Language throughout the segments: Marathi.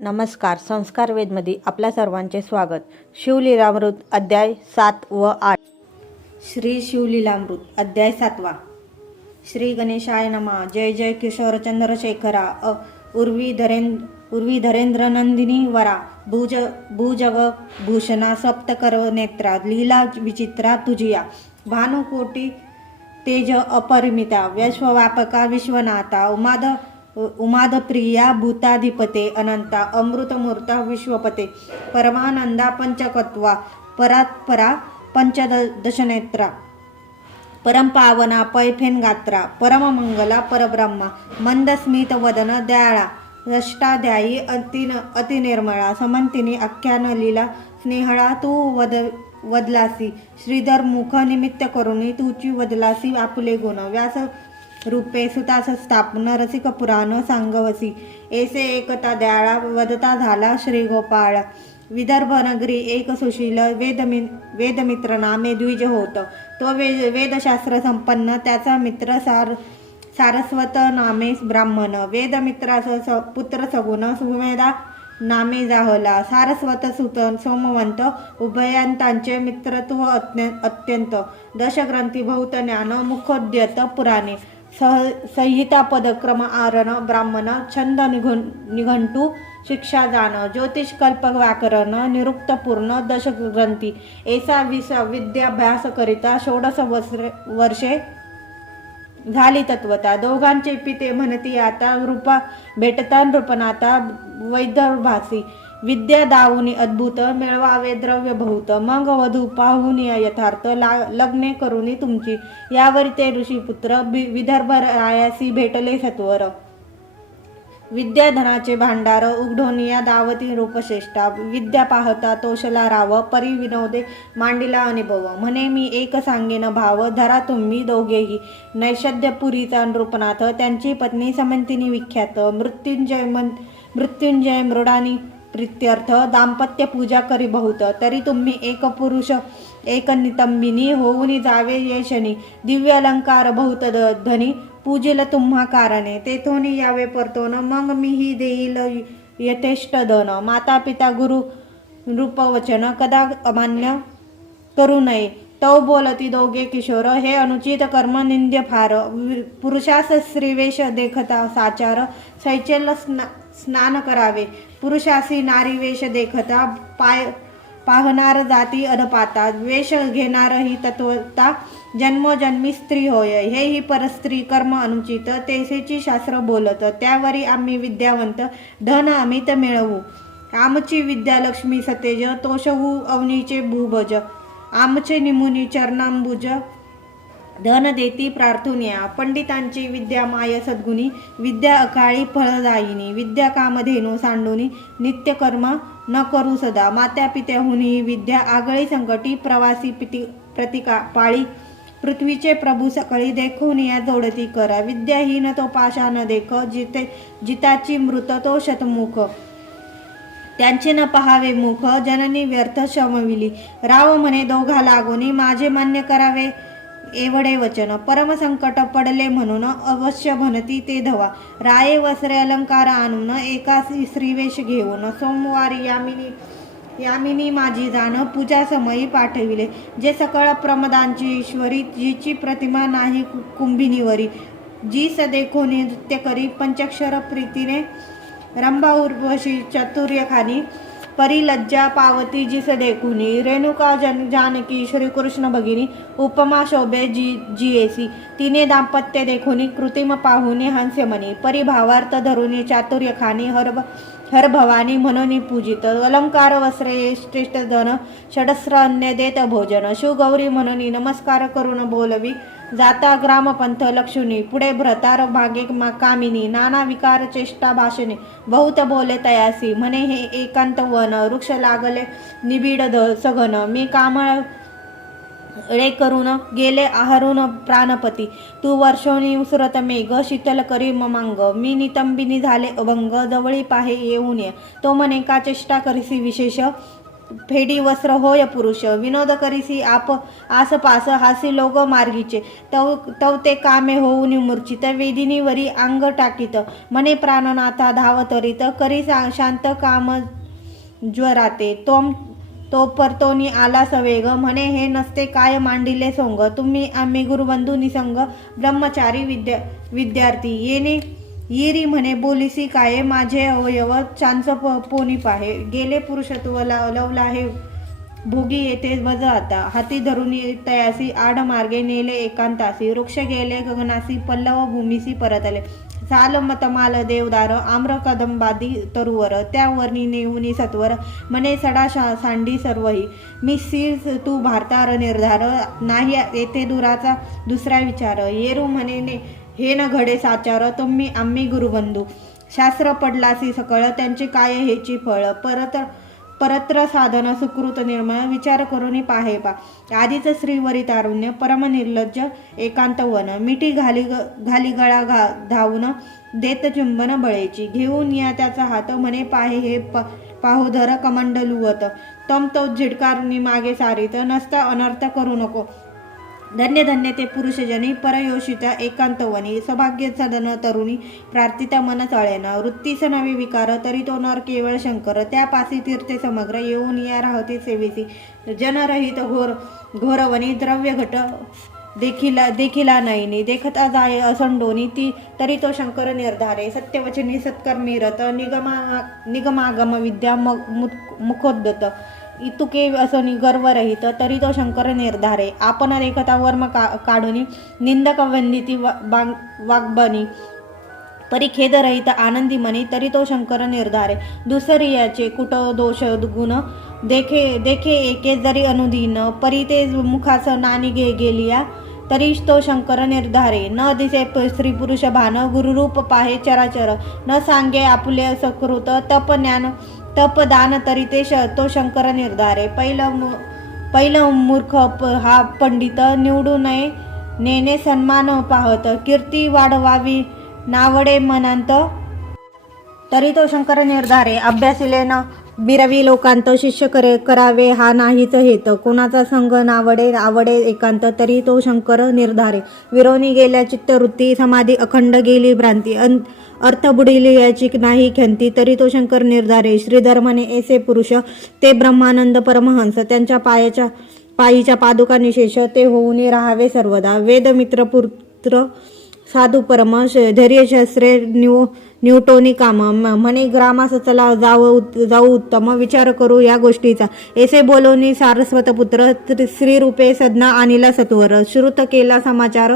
नमस्कार. संस्कार वेदमध्ये आपल्या सर्वांचे स्वागत. शिवलीलामृत अध्याय 7 व 8. श्री शिवलीलामृत अध्याय 7. श्री गणेशाय नमः. जय जय किशोर चंद्रशेखरा. उर्वी धरेंद्र नंदिनी वरा. भूजग भूषणा सप्तकर नेत्रा. लीला विचित्रा तुझिया. भानुकोटी तेज अपरिमिता. विश्वव्यापका विश्वनाथा. उमादप्रिया भूताधिपते अनंता. अमृतमूर्ता विश्वपते. परमानंदा पंचकत्वा. परात्परा पंचदशनेत्रा. परमपावना पैफेन गात्रा. परममंगला परब्रह्मा. मंदस्मित वदन दयाळा. अष्टाध्यायी अतिनिर्मळा. समंतिनी आख्यान लीला स्नेहळा. तू वदलासी श्रीधर मुख निमित्त करुणी. तुची वदलासी आपुले गुण. व्यास रूपे सुतास स्थापन. रसिक पुराण सांगवसी. ऐसे एकता दयाळा. वदता झाला श्रीगोपाळ. विदर्भ नगरी एक सुशील. वेदमित्र नामे द्विज होत. तो वेदशास्त्र संपन्न. त्याचा मित्र सारस्वत नामे ब्राह्मण. वेदमित्रास पुत्र सगुण. सुमेधा नामे जाहला. सारस्वत सुत सोमवंत. उभयांतांचे मित्रत्व अत्यंत. दशग्रंथी बहुत ज्ञान. मुखोद्यत पुराणे. संहिता पदक्रम आरण. ब्राह्मण छंद निघंटू शिक्षा जाण. ज्योतिष कल्पक व्याकरण. निरुक्त पूर्ण दशग्रंथी. ऐसा विद्याभ्यास करिता 16 वर्षे झाली तत्वता. दोघांचे पिते म्हणती आता. रूपा भेटता नृपनाथा वैदर्भासी. विद्या दावुनी अद्भुत. मिळवावे द्रव्य बहुत. मग वधू पाहुन यथार्थ. लग्ने करुनी तुमची. यावरी ते ऋषीपुत्र विदर्भ रायासी भेटले सत्वर. विद्याधनाचे भांडार उघडोनिया. दावती रूपश्रेष्ठा. विद्या पाहता तोषला राव. परी विनोदे मांडिला अनुभव. म्हणे मी एक सांगेन भाव. धरा तुम्ही दोघेही. नैषद्यपुरीचा नृपनाथ. त्यांची पत्नी समंतिनी विख्यात. मृत्युंजय मृडानी प्रित्यर्थ. दाम्पत्य पूजा करी बहुत. तरी तुम्ही एक पुरुष एक नितंबिनी. होऊन जावे येशनी. दिव्य अलंकार बहुत धनी. पूजिल तुम्हा कारणे. तेथून यावे परतोन. मग मीही देईल यथेष्ट धन. माता पिता गुरु नृपवचन कदा अमान्य करू नये. तौ बोलती दोघे किशोर. हे अनुचित कर्म निंद्य फार. पुरुषास स्त्रीवेश देखता साचार. शैचल्य स्नान करावे. पुरुषासी नारीवेश देखता. पाहणार जाती अधपाता. वेश घेणार ही तत्वता. जन्मोजन्मी स्त्री होय. हे ही परस्त्री कर्म अनुचित. तेसेची शास्त्र बोलत. त्यावरी आम्ही विद्यावंत. धन अमित मिळवू. आमची विद्या लक्ष्मी सतेज. तोषवू अवनीचे भूभज. आमचे निमुनी चरणांबुज. धन देती प्रार्थुन्या. पंडितांची विद्या माय सद्गुणी. विद्या अकाळी फळदायिनी. विद्या कामधेनु सांडुनी. नित्यकर्म न करू सदा. मात्या पित्याहुनी विद्या. आगळी संकटी प्रवासी प्रतिका पाळी. पृथ्वीचे प्रभू सकळी. देखून या जोडती करा. विद्याहीन तो पाषाण देख. जिताची मृत तो शतमुख. त्यांचे न पहावे मुख. जननी व्यर्थ शमविली. राव म्हणे दोघा लागुनी. माझे मान्य करावे एवढे वचन. परमसंकट पडले म्हणून. अवश्य म्हणती ते धवा. राये वस्त्रे अलंकार आणून. एका स्त्रीवेश घेऊन. सोमवारी यामिनी माझी जाण. पूजा समयी पाठविले. जे सकळ प्रमदांची ईश्वरी. जिची प्रतिमा नाही कुंभिनीवरी. जी सदेखोनी नृत्य करी. पंचाक्षर प्रीतीने. रंभा उर्वशी चतुर्यखानी. परिलज्जा पावती जिस देखुनी. रेणुका जानकी श्रीकृष्ण भगिनी. उपमा शोभे जियेसी. तिने दाम्पत्य देखुनी. कृत्रिम पाहुनी हंस्यमणी. परिभावार्थ धरुनी चातुर्यखानी. हरभवानी म्हणून पूजित. अलंकार वस्त्रे श्रेष्ठ धन. षडस्र अन्य देत भोजन. शिवगौरी म्हणून नमस्कार करून बोलवी. जाता ग्रामपंथ लक्षुनी. पुढे भ्रतार भागे कामिनी. नाना विकार चेष्टा भाषणे. बहुत बोले तयासी. म्हणे हे एकांत वन. वृक्ष लागले निबिड सघन. मी कामळ ळे करून गेले आहारून प्राणपती. तू वर्षोनी उसरत मेघ. शीतल करी ममांग. मी नितंबिनी झाले अभंग. जवळी पाहे येऊन ये. तो म्हणे का चेष्टा करीसी विशेष. फेडी वस्त्र होय पुरुष, विनोद करीसी आप आसपास हासी लोक मार्गीचे, तव ते कामे होऊन मूर्छित, वेदिनीवरी अंग टाकीत, मने प्राणनाथा धावतरीत, करी शांत काम ज्वराते, तो परतोनी आला सवेग, म्हणे हे नसते काय मांडिले सोंग, तुम्ही आम्ही गुरुबंधू निसंग, ब्रह्मचारी विद्यार्थी येणे येरी म्हणे बोलिसी काय, माझे अवयव चांच पोनी पाहे, गेले पुरुषत्व लवला हे भोगी येथे वज आता, हाती धरुनी तयासी आड मार्गे नेले एकांतासी, वृक्ष गेले गगनासी पल्लव भूमीसी परतले, साल मतमाल देवदार आम्र कदंबादी तरुवर, त्यावरनी नेऊनी सत्वर, मने सडा सांडी सर्वही, मी सीर तू भारतार निर्धार, नाही येथे दुराचा दुसरा विचार, येरू म्हणे हे न घडे साचार, तुम्ही आम्ही गुरुबंधू, शास्त्र पडलासी सकळ, त्यांचे काय हेची फळ, परत्र साधन सुकृत निर्मळ, विचार करून पाहे पा, आधीच श्रीवरी तारुण्य, परम निर्लज्ज एकांत वन, मिठी घाली गळा धावून, देत चुंबन बळेची, घेऊन या त्याचा हात, म्हणे पाहे हे पाहोधर कमंडलुवत, तम तो झिडकारुनी मागे सारित, नसता अनर्थ करू नको, धन्य धन्य ते पुरुषजनी, परयोषिता एकांतवनी, सौभाग्य सदन तरुणी, प्रार्थिता मन चळेना, वृत्तीस नवे विकार, तरी तो नर केवळ शंकर, त्या पासी तीर्थे समग्र, येऊन या राहते सेवेसी, जनरहित घोरवनी, द्रव्य घट देखिला नयनी, देखता जाय असंडोनी, ती तरी तो शंकर निर्धारे, सत्यवचनी सत्कर्मी रत, निगमागम विद्या मुखोद्दत, इतुके असोनी गर्वरहित, तरी तो शंकर निर्धारे, आपण रेखता वर्म काढून, निंदक वंदिती वाग्बनी, परिखेद रहित आनंदी मनी, तरी तो शंकर निर्धारे, दुसरियाचे कुट दोष गुण, देखे एके जरी अनुदीन, परी ते मुखास नानी गेलिया, तरी तो शंकर निर्धारे, न दिसे स्त्री पुरुष भान, गुरुरूप पाहे चराचर, न सांगे आपुले सकृत, तपदान, तरी ते तो शंकर निर्धारे, पहिलं मूर्ख हा पंडित, निवडू नये नेने सन्मान पाहत, कीर्ती वाढवावी नावडे मनांत, तरी तो शंकर निर्धारे, अभ्यासिले न बिरवी लोकांत, शिष्य करावे हा नाहीच हेत, कोणाचा संग नावडे आवडे एकांत, तरी तो शंकर निर्धारे, विरोनी गेल्या चित्तवृत्ती, समाधी अखंड गेली भ्रांती, अर्थ बुडिली याची नाही खंती, तरी तो शंकर निर्धारे, श्रीधर्माने ऐसे पुरुष, ते ब्रह्मानंद परमहंस, त्यांच्या पायीच्या पादुका निशेष, ते होऊन राहावे सर्वदा, वेद मित्र पुत्र साधू परम, धैर्यशास्त्रे न्यूटोनी काम, म्हणे ग्रामास चला जाऊ उत्तम, विचार करू या गोष्टीचा, ऐसे बोलोनी सारस्वत पुत्र, श्रीरूपे सदना आणिला सत्वर, श्रुत केला समाचार,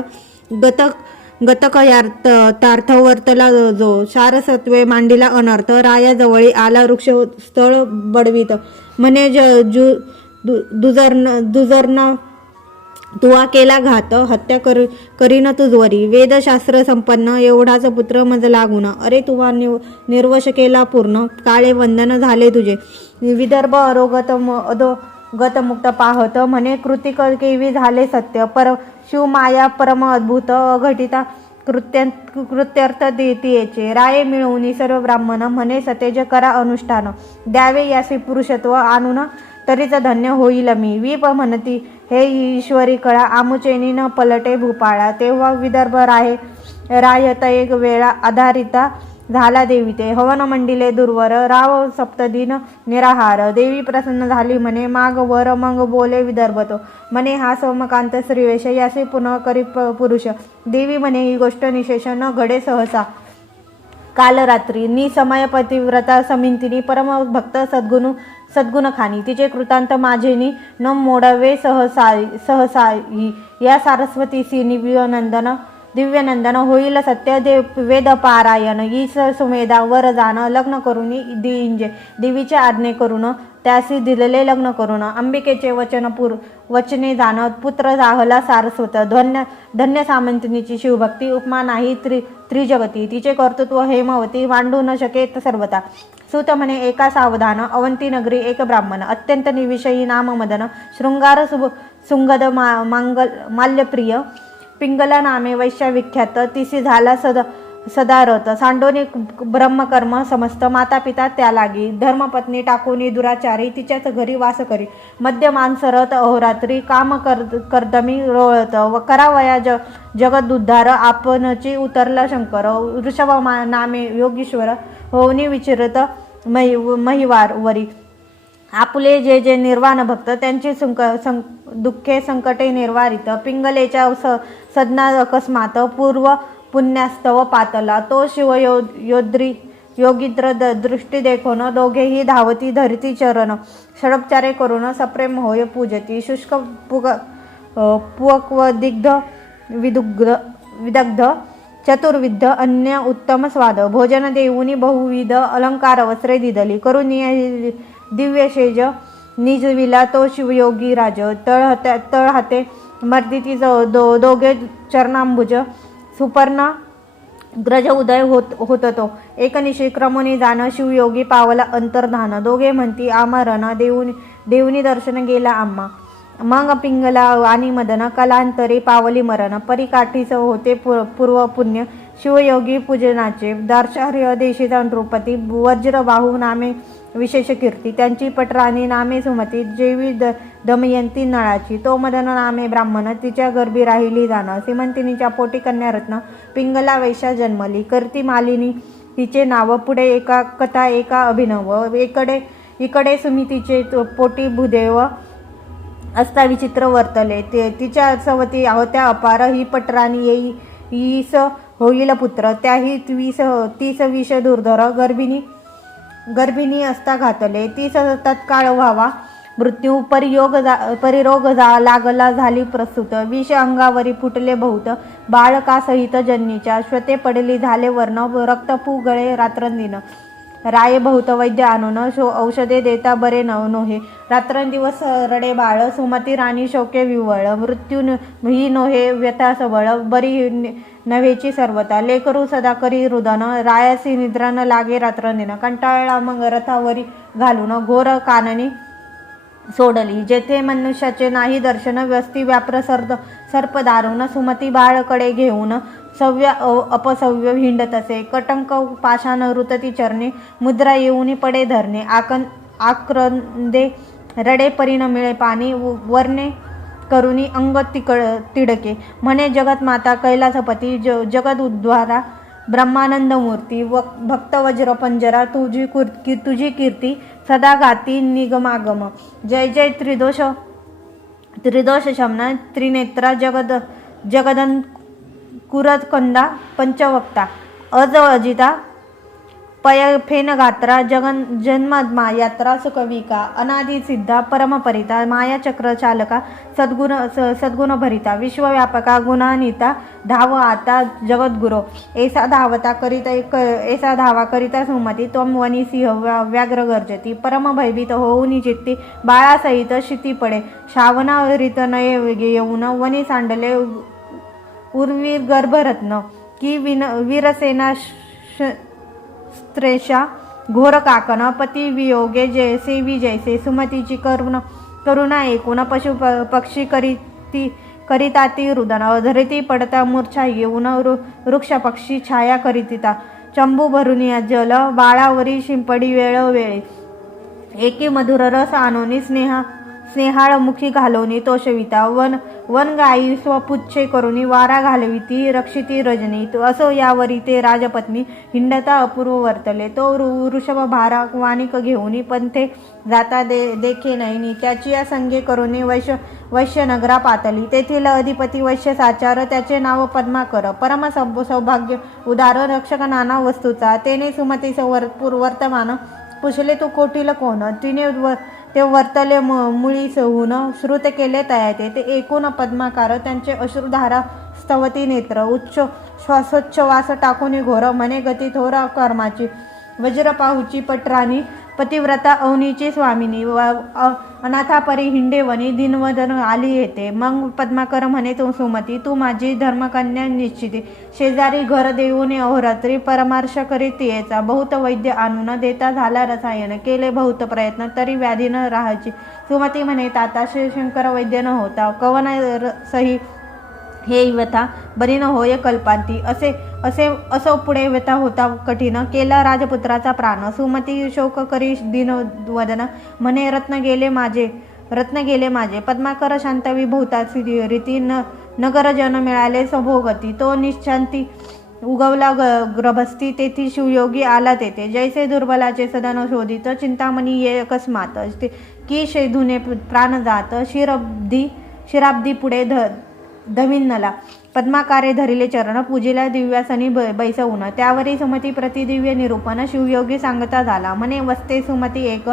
गतकयार्थवर्तला जो, सारसत्वे मांडिला अनर्थ, रायाजवळी आला वृक्ष स्थळ बडवीत, म्हणे दुजर्ण तुवा केला घात, हत्या करीन तुझवरी, वेदशास्त्र संपन्न एवढाच पुत्र मज लागून, अरे तुवा निर्वश केला पूर्ण, काळे वंदन झाले तुझे, विदर्भ अधोगत मुक्त पाहत, म्हणे कृतिक केवी झाले सत्य, शिवमाया परम अद्भुत, अघटिता कृत्यर्थ देतीयेचे, राये मिळवून सर्व ब्राह्मण, म्हणे सतेज करा अनुष्ठान, द्यावे यासी पुरुषत्व आणून, तरीच धन्य होईल मी, वीप म्हणती हे ईश्वरी कळा, आमुचेनी न पलटे भूपाळा, तेव्हा विदर्भ रायत एक वेळा आधारिता झाला देवीते, हवन मंडिले दुर्वर, राव सप्तदिन निराहार, देवी प्रसन्न झाली म्हणे माग वर, मग बोले विदर्भतो, म्हणे हा सोमकांत श्रीवेश, यासी पुन्हा करी पुरुष, देवी म्हणे ही गोष्ट निशेष न घडे सहसा, काल रात्री नि समय पतिव्रता समिंतिनी, परम भक्त सद्गुण खानी, तिचे कृतांत माझेनी न मोडावे सहसाई, या सारस्वतीसी दिव्यनंदन होईल सत्य वेद पारायण, ईस सुमेधा वर जाण, लग्न करून देवीचे आज्ञे करून, त्यासी दिलेले लग्न करून, अंबिकेचे वचने जाणत, पुत्र जाहला सारस्वत, धन्य सामंतिनीची शिवभक्ती, उपमा नाही त्रिजगती, तिचे कर्तृत्व हेमवती, मांडू न शकेत सर्वता, सुत म्हणे एका सावधान, अवंती नगरी एक ब्राह्मण, अत्यंत निविषयी नाम मदन, शृंगार सुंगद माल्यप्रिय, पिंगला नामे वैश्य विख्यात, तिसी झाला सदारथ सांडोनी ब्रह्मकर्म समस्त माता पिता त्या लागी धर्मपत्नी टाकूनी दुराचारी तिच्याच घरी वास करी मध्य मानसरत अहोरात्री काम कर्दमी रोळत व करावया जगदुद्धार आपणची उतरला शंकर वृषभ नामे योगीश्वर होऊनी विचिरत महिवार वरी आपुले जे जे निर्वाण भक्त त्यांची दुःखे संकटे निर्वारित पिंगलेच्या सदना अकस्मात पूर्व पुण्यास्तव पातला तो शिवयोद्री योगिद्र दृष्टी देखून दोघेही धावती धरती चरण षडपचारे करून सप्रेम होय पूजती शुष्क पुवक व दिग्ध विदग्ध चतुर्विध अन्य उत्तम स्वाद भोजन देऊनी बहुविध अलंकार वस्त्रे दिदली करून दिव्यशेज निजविला तो शिवयोगी राज तळ हाते मर्दिती दोघे चरणांबुज सुपर्ण ग्रज उदय होत तो एकनिशी क्रमोनी जाण शिवयोगी पावला अंतर्धान दोघे म्हणती आमरण देऊनी दर्शन गेला आम्हा मग पिंगला आणि मदन कलांतरे पावली मरण परिकाठीच होते पूर्व पुण्य शिवयोगी पूजनाचे दार्शर्य देशीचा नृपती वज्रबाहू नामे विशेष कीर्ती त्यांची पटराणी नामे सुमती जेवी दमयंती नळाची तो मदन नामे ब्राह्मण तिच्या गर्भी राहिली जाणं श्रीमंतिनीच्या पोटी कन्यारत्न पिंगला वैशा जन्मली करती मालिनी तिचे नाव पुढे एका कथा एका अभिनव इकडे सुमितीचे पोटी भूदेव असता विचित्र वर्तले तिच्या सवती होत्या अपार ही पटराणी येईस होईल पुत्र त्याही तीस विष दुर्धर गर्भिणी असता घातले तीस तत्काळ व्हावा मृत्यू परिरोग लागला झाली प्रसूत विष अंगावरी फुटले बहुत बाळकासहित जन्नीच्या श्वते पडली झाले वर्ण रक्त पुगळे रात्रंदिन राये बहुत वैद्य आणून औषधे देता बरे नोहे रात्रंदिवस रडे बाळ सुमती राणी शोके विवळ मृत्यू ही नोहे व्यथा सबळ बरी नव्हेची सर्वता लेकरू सदा करी रुदन रायासी निद्रा न लागे रात्रंदिन कंटाळला मग रथावरी घालून घोर काननी सोडली जेथे मनुष्याचे नाही दर्शन व्यस्ती व्याप्र सर्प दारुण सुमती बाळकडे घेऊन सव्य अपसव्य हिंडत असे कटंक पाषाण रुतती चरणे मुद्रा येऊनी पडे धरणे आक्रंदे रडे परी न मिळे पाणी वर्णे करुणी अंग तिडके म्हणे जगत माता कैलासपती जगद उद्वारा ब्रह्मानंद मूर्ती भक्त वज्र पंजरा तुझी कीर्ती सदा गाती निगमागम जय जय त्रिदोष शमना त्रिनेत्रा जगदन कुरतकंदा पंचवक्ता अजिता फेन गात्रा जन्मात्मा यात्रा सुखविका अनादि सिद्धा परमपरिता मायाचक्र चालका सद्गुण भरिता विश्वव्यापका गुणानिता धाव आता जगद्गुरो ऐसा धावा करिता सुमती त्वम वनी सिंह व्याघ्र गर्जती परम भयभीत होऊनी चित्ती बाळासहित शिती पडे श्रावणावरित नये येऊन वनी सांडले उर्वीर गर्भरत्न की वीरसेना स्त्रेषा घोर काकन पती वियोगे जैसे विजैसे सुमतीची करुणा ऐकून पशु पक्षी करिता ती रुदन धरिती पडता मूर्छा येऊन वृक्ष पक्षी छाया करिता चंबू भरून जल बाळावरी शिंपडी वेळोवेळी एकी मधुर रस आणोनी स्नेहाळ मुखी घालवणी तोषविता वन गायी स्वपुच्छे करुणी वारा घालविती रक्षिती रजनी असो यावरी ते राजपत्नी हिंडता अपूर्व वर्तले तो वृषभ भारा वानिक घेऊनी पंथे जाता देखे नयनी त्याची या संगे करुणी वैश्य नगरा पातली तेथील अधिपती वैश्य साचार त्याचे नाव पद्माकर परम सौभाग्य उदार रक्षक नाना वस्तूचा तेने सुमतीस वर्तमान पुसले तू कोटील कोण तिने ते वर्तले मुळी होऊन श्रुत केले तयाते ते एकूण पद्माकार त्यांचे अश्रुधारा स्तवती नेत्र उच्च श्वासोच्छवास टाकून घोर मने गती थोर कर्माची वज्रपाहूची पटराणी पतिव्रता अवनीची स्वामिनी अनाथापरी हिंडेवनी दिनवदन आली येते मग पद्माकर म्हणे तो सुमती तू माझी धर्मकन्या निश्चिती शेजारी घर देऊन अहोरात्री परमार्श करीत यायचा बहुत वैद्य आणून देता झाला रसायन केले बहुत प्रयत्न तरी व्याधी न राहायची सुमती म्हणे ताता शंकर वैद्य न होता कवन सही हे व्यथा बरी न होय कल्पांती असो पुढे व्यथा होता कठीण, केला राजपुत्राचा प्राण. सुमती शोक करी दीनवदन, म्हणे रत्न गेले माझे. पद्माकर शांत विभूताची रीती, नगर जन मिळाले सभोगती. तो निशांती उगवला गर्भस्थी, तेथी शिवयोगी आला तेथे. जैसे दुर्बलाचे सदन शोधित, चिंतामणी ये अकस्मात. की शेधुने प्राण जात, शिराब्दी पुढे धविन्नला. पद्माकारे धरिले चरण, पूजिला दिव्यासनी बैसवून. त्यावरी सुमती प्रति दिव्य निरूपण, शिवयोगी सांगता झाला. म्हणे वसते सुमती एक,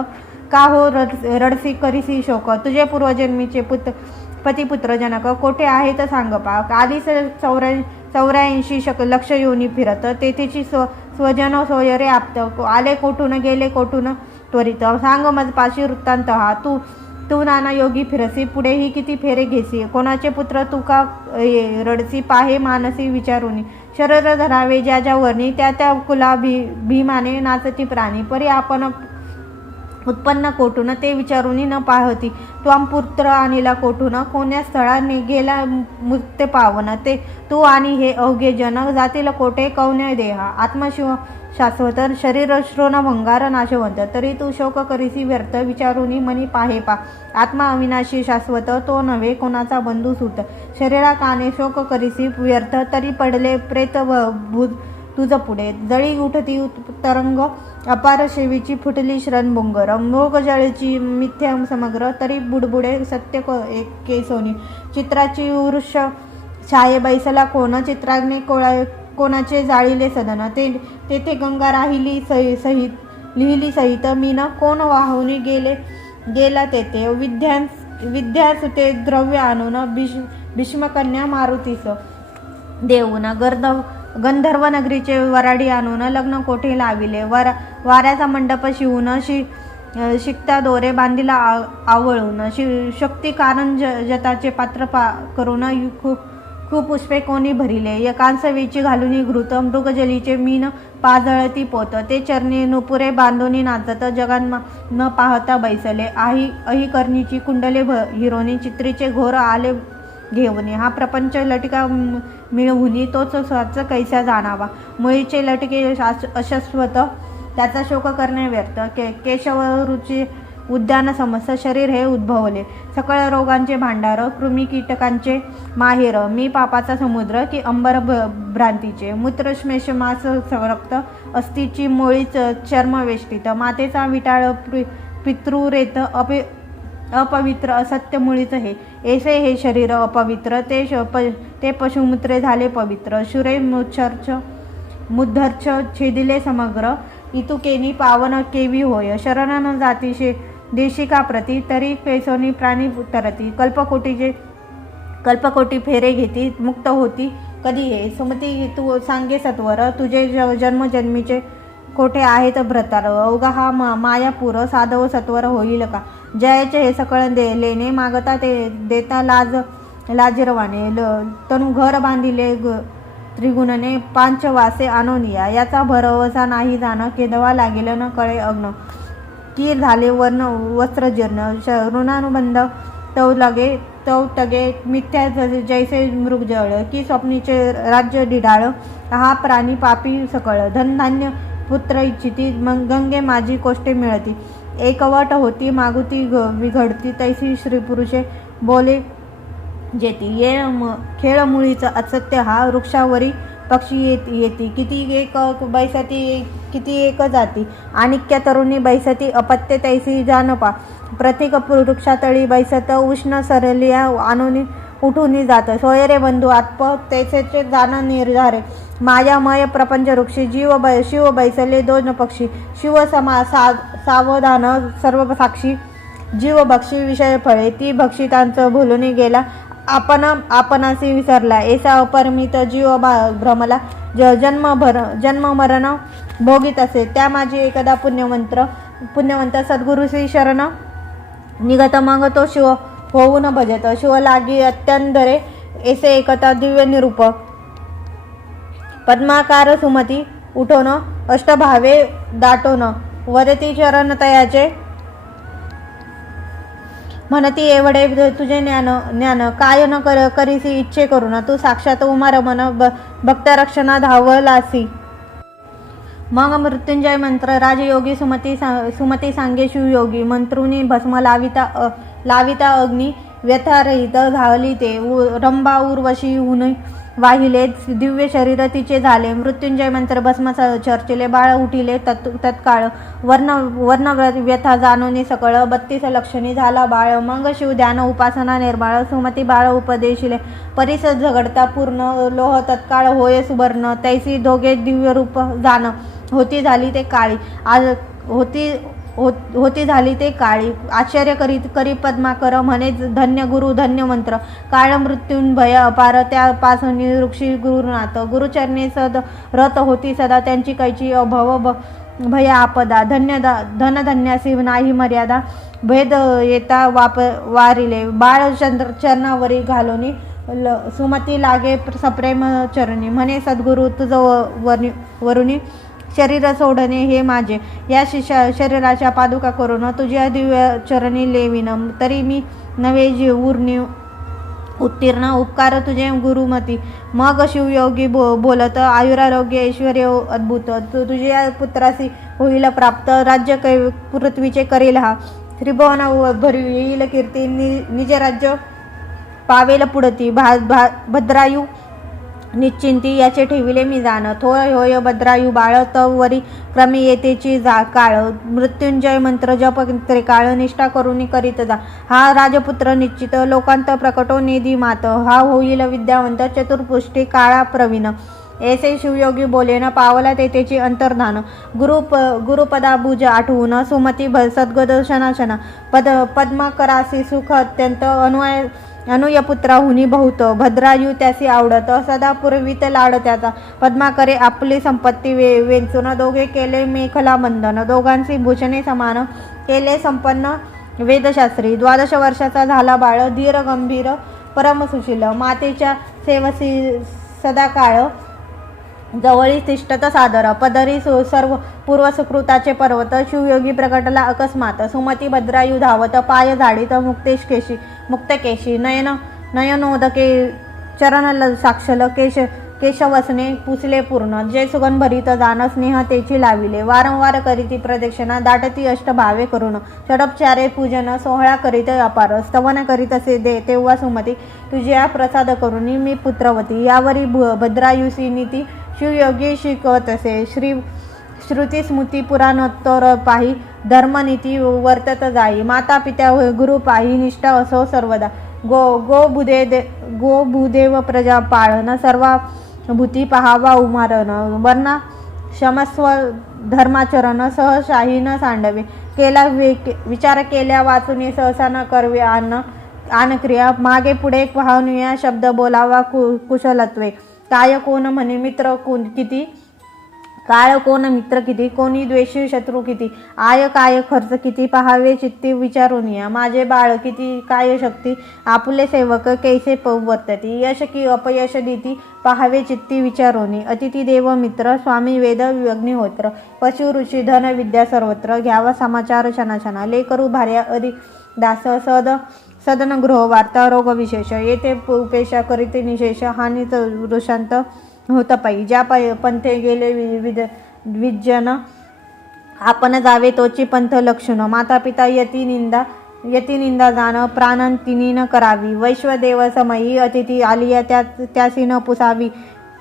का हो रडसी करीसी शोक. तुझे पूर्वजन्मीचे पतिपुत्र जनक कोठे आहेत सांग पा. आली 84 लक्ष योनी फिरत, तेथेची स्वजन सोयरे आप्त. आले कोठून गेले कोठून त्वरित, सांग मज पाशी वृत्तांत हा. तू नाना योगी फिरसी, पुढेही किती फेरे घेसी. कोणाचे पुत्र तू का रडसी, पाहे मानसी विचारुनी. शरर धरावे ज्या ज्या वर्णी, त्या कुला भीमाने नाचती प्राणी. परी आपण उत्पन्न कोठून, ते विचारुनी न पाहती. त्वाम पुत्र आणिला कोठून, कोण्या स्थळाने गेला मुक्ते पावन. ते तू आणि हे अवघे जन, जातील कोठे कौन्य देहा. आत्मशिव शाश्वत, शरीर श्रोणभंगार नाशवंत. तरी तू शोक करीसी व्यर्थ, विचारुनी मनी पाहे पा. आत्मा अविनाशी शाश्वत, तो नव्हे कोणाचा बंधू सुत. शरीरा काने शोक करीसी व्यर्थ, तरी पडले प्रेत भूत तुझ पुढे. जळी उठती तरंग अपार शेवीची, फुटली श्रणभुंगर. मृग जळीची मिथ्या समग्र, तरी बुडबुडे सत्य केसोनी. चित्राची वृक्ष छाये बैसला कोण, चित्राग्ने कोणाचे जाळीले सदन. तेथे गंगा राहिली लिहिली सहित, मीन कोण वाहून गेला तेथे. विद्यास ते द्रव्य आणून, भीष्मकन्या मारुतीस देऊन. गंधर्व नगरीचे वराडी आणून, लग्न कोठे लाविले. वाऱ्याचा मंडप शिवून, शिकता दोरे बांधिला आवळून. शक्ती कारण जताचे पात्र करून, खूप पुष्पे कोणी भरिले. एकांसवीची घालून घृत, मृगजलीचे मीन पाजळती पोत. ते चरणी नुपुरे बांधून नाचत, जगान न पाहता बैसले. अही कर्णीची कुंडले हिरोनी, चित्रीचे घोर आले घेऊन. हा प्रपंच लटिका मिळवुनी, तोच स्वतःच कैसा जाणावा. मुळीचे लटके अशाश्वत, त्याचा शोक करणे व्यर्थ. केशवरुची उद्यान समस्त, शरीर हे उद्भवले. सकळ रोगांचे भांडार, कृमी कीटकांचे माहेर. मी पापाचा समुद्र, की अंबर भ्रांतीचे. मूत्र श्मेष मास रक्त, अस्थिची मोळीच चर्मवेष्टित. मातेचा विटाळ पितृरेत, अपवित्र असत्य मुळीच हे. ऐसे हे शरीर अपवित्र, ते पशुमूत्रे झाले पवित्र. शुरे मुद्धर्च छेदिले समग्र, इतुकेनी पावन केवी होय. शरण न जाती देशिका प्रती, तरी कैसोनी प्राणी तरती. कल्पकोटी फेरे घेती, मुक्त होती कधी हे. सुमती तू सांगे सत्वर, तुझे जन्मजन्मीचे कोठे आहेत भ्रतार. अवघा हा मायापूर, साधव सत्वर होईल का. जयाचे हे सकळ लेणे, मागता ते देता लाजरवाने. तनु घर बांधिले त्रिगुणने, पांचवासे आणोनिया. याचा भरवसा नाही जाण, केदवा लागेल न कळे अग्न. की झाले वर्ण वस्त्र जीर्ण, ऋणानुबंध तव तगे मिथ्या जैसे मृगजळ. की स्वप्नीचे राज्य ढिढाळ, हा प्राणी पापी सकळ. धनधान्य पुत्र इच्छिती, गंगे माझी कोष्टे मिळती. एकवट होती मागुती विघडती, तैसी स्त्रीपुरुषे बोले जेती. ये खेळ मुळीचा असत्य हा, वृक्षावरी पक्षी येती. किती एक बैसती किती एक जाती. आणिक्य तरुणी बैसती, अपत्य तैसी जानपा. प्रत्येक वृक्षातळी बैसत, उष्ण सरलिया आणून उठून जात. सोयरे बंधू आत्प, तैसेचे जाण निर्धारे. मायामय प्रपंच वृक्षी, शिव बैसले दोन पक्षी. शिव सावधान सर्व साक्षी, जीव भक्षी विषय फळे. ती भक्षितांचं भुलून गेला, आपणासी विसरला. ऐसा अपरिमित जीव भ्रमला, जन्म मरण भोगीत असे. त्या माझी एकदा पुण्यवंत सद्गुरुशी शरण निगत, मग तो शिव होऊन भजत. शिव लागी अत्यंतरे, ऐसे एकता दिव्य निरूप. पद्माकार सुमती उठोन, अष्टभावे दाटोन. वदती चरण तयाचे, म्हणती एवढे तुझे ज्ञान काय न करीसी इच्छे करून तू साक्षात उमारमन भक्तरक्षणा धावलासी. मग मृत्युंजय मंत्र राजयोगी सुमती सांगे शिवयोगी मंत्रुनी भस्म लाविता अग्नी व्यथारहित झाली ते रंभा उर्वशी हुन वाहिले दिव्य शरीर तिचे झाले. मृत्युंजय मंत्र भस्म चर्चिले बाळ उठिले तत्काळ वर्ण व्यथा जाणूनी सकळ 32 लक्षणी झाला बाळ. मग शिव ध्यान उपासना निर्माळ सुमती बाळ उपदेशिले परिस झगडता पूर्ण लोह तत्काळ होय सुवर्ण तैसी दोघे दिव्य रूप जाण होती झाली ते काळी होती झाली ते काळी. आश्चर्य करी पद्माकर म्हणे धन्य गुरु धन्य मंत्र काळ मृत्युंभय अपार त्यापासून ऋषी गुरुनाथ गुरुचरणी रत होती सदा त्यांची कैची अभव भय आपदा धनधन्यासी नाही मर्यादा भेद येता वारिले बाळ चरणावरी घालोनी सुमती लागे सप्रेम चरणी म्हणे सद्गुरु तुझ वरुणी शरीर सोडणे हे माझे या शरीराच्या पादुका करून तुझ्या दिव्य चरणी लेविन तरी मी नवे जीवूर्णी उत्तीर्ण उपकार तुझे गुरुमती. मग शिवयोगी बोलत आयुरारोग्य ऐश्वर्य अद्भुत तुझ्या पुत्रासी होईल प्राप्त राज्य पृथ्वीचे करेल हा त्रिभुवन भरू येईल कीर्ती निज राज्य पावेल पुढती भद्रायू निश्चिंती याचे ठेविले मी जाण थोय होय भद्रायू बाळ तवरी क्रमे येतेची काळ मृत्युंजय मंत्र जप त्रिकाळ निष्ठा करून करीत जा हा राजपुत्र निश्चित लोकांत प्रकटो निधी मात हा होईल विद्यावंत चतुर्पुष्टी काळा प्रवीण. ऐसे शिवयोगी बोलेन पावला तेथेची अंतर्धान गुरुपदाभुज आठवून सुमती सद्गदर्शनाशना पद्माकरासी सुख अत्यंत अनुयपुत्राहुनी बहुत भद्रायू त्यासी आवडत सदा पुरवित लाड त्याचा पद्माकरे आपली संपत्ती वेचून दोघे केले मेखला बंधन दोघांची भूषणे समान केले संपन्न वेदशास्त्री. 12 वर्षाचा झाला बाळ धीर गंभीर परमसुशील मातेच्या सेवसी सदाकाळ जवळी तिष्ठत सादर पदरी सर्व पूर्वसुकृताचे पर्वत शिवयोगी प्रकटला अकस्मात सुमती भद्रायू धावत पाय झाडीत मुक्तकेशी नयनोदके चरण साक्षल केशवसने पुसले पूर्ण जे सुगंध भरित जाण स्नेह तेची लाविले वारंवार करीती प्रदक्षिणा दाटती अष्टभावे करून षडोपचारे पूजन सोहळा करीत अपार स्तवन करीत असे दे तेव्हा सुमती तुझ्या प्रसाद करून मी पुत्रवती. यावरी भद्रायुसी नीती शिवयोगी शिकवत असे श्रुती स्मृती पुराणोत्तर पाही धर्मनीती वर्तत जाई माता पित्या गुरु पाही निष्ठा असो सर्वदा गो भूदेव प्रजा पाळन सर्वा भूती पहावा उमारण वर्णा क्षमस्व धर्माचरण सहशाही न सांडवे केला विचार केल्या वाचून सहसा न करवे आन क्रिया मागे पुढे पाहूया शब्द बोलावा कुशलत्वे काय कोण म्हणे मित्र किती काळ कोण मित्र किती कोणी द्वेषी शत्रू किती आय काय खर्च किती पहावे चित्ती विचारून या माझे बाळ किती काय शक्ती आपुले सेवक कैसे वर्तती यश की अपयश दिती पहावे चित्ती विचारोनी अतिथी देव मित्र स्वामी वेद अग्निहोत्र पशु ऋषी धन विद्या सर्वत्र घ्यावा समाचार क्षणाक्षणा लेकरू भार्या अधिक दास सदन गृह वार्ता रोग विशेष येथे उपेशा करीते निशेष हानी वृषांत होत पायी ज्या पंथे गेले विजन आपण जावे तोची पंथ लक्षण माता पिता यती निंदा जाण प्राणन तिनी न करावी वैश्वदेव समयी अतिथी आलिया त्यासी न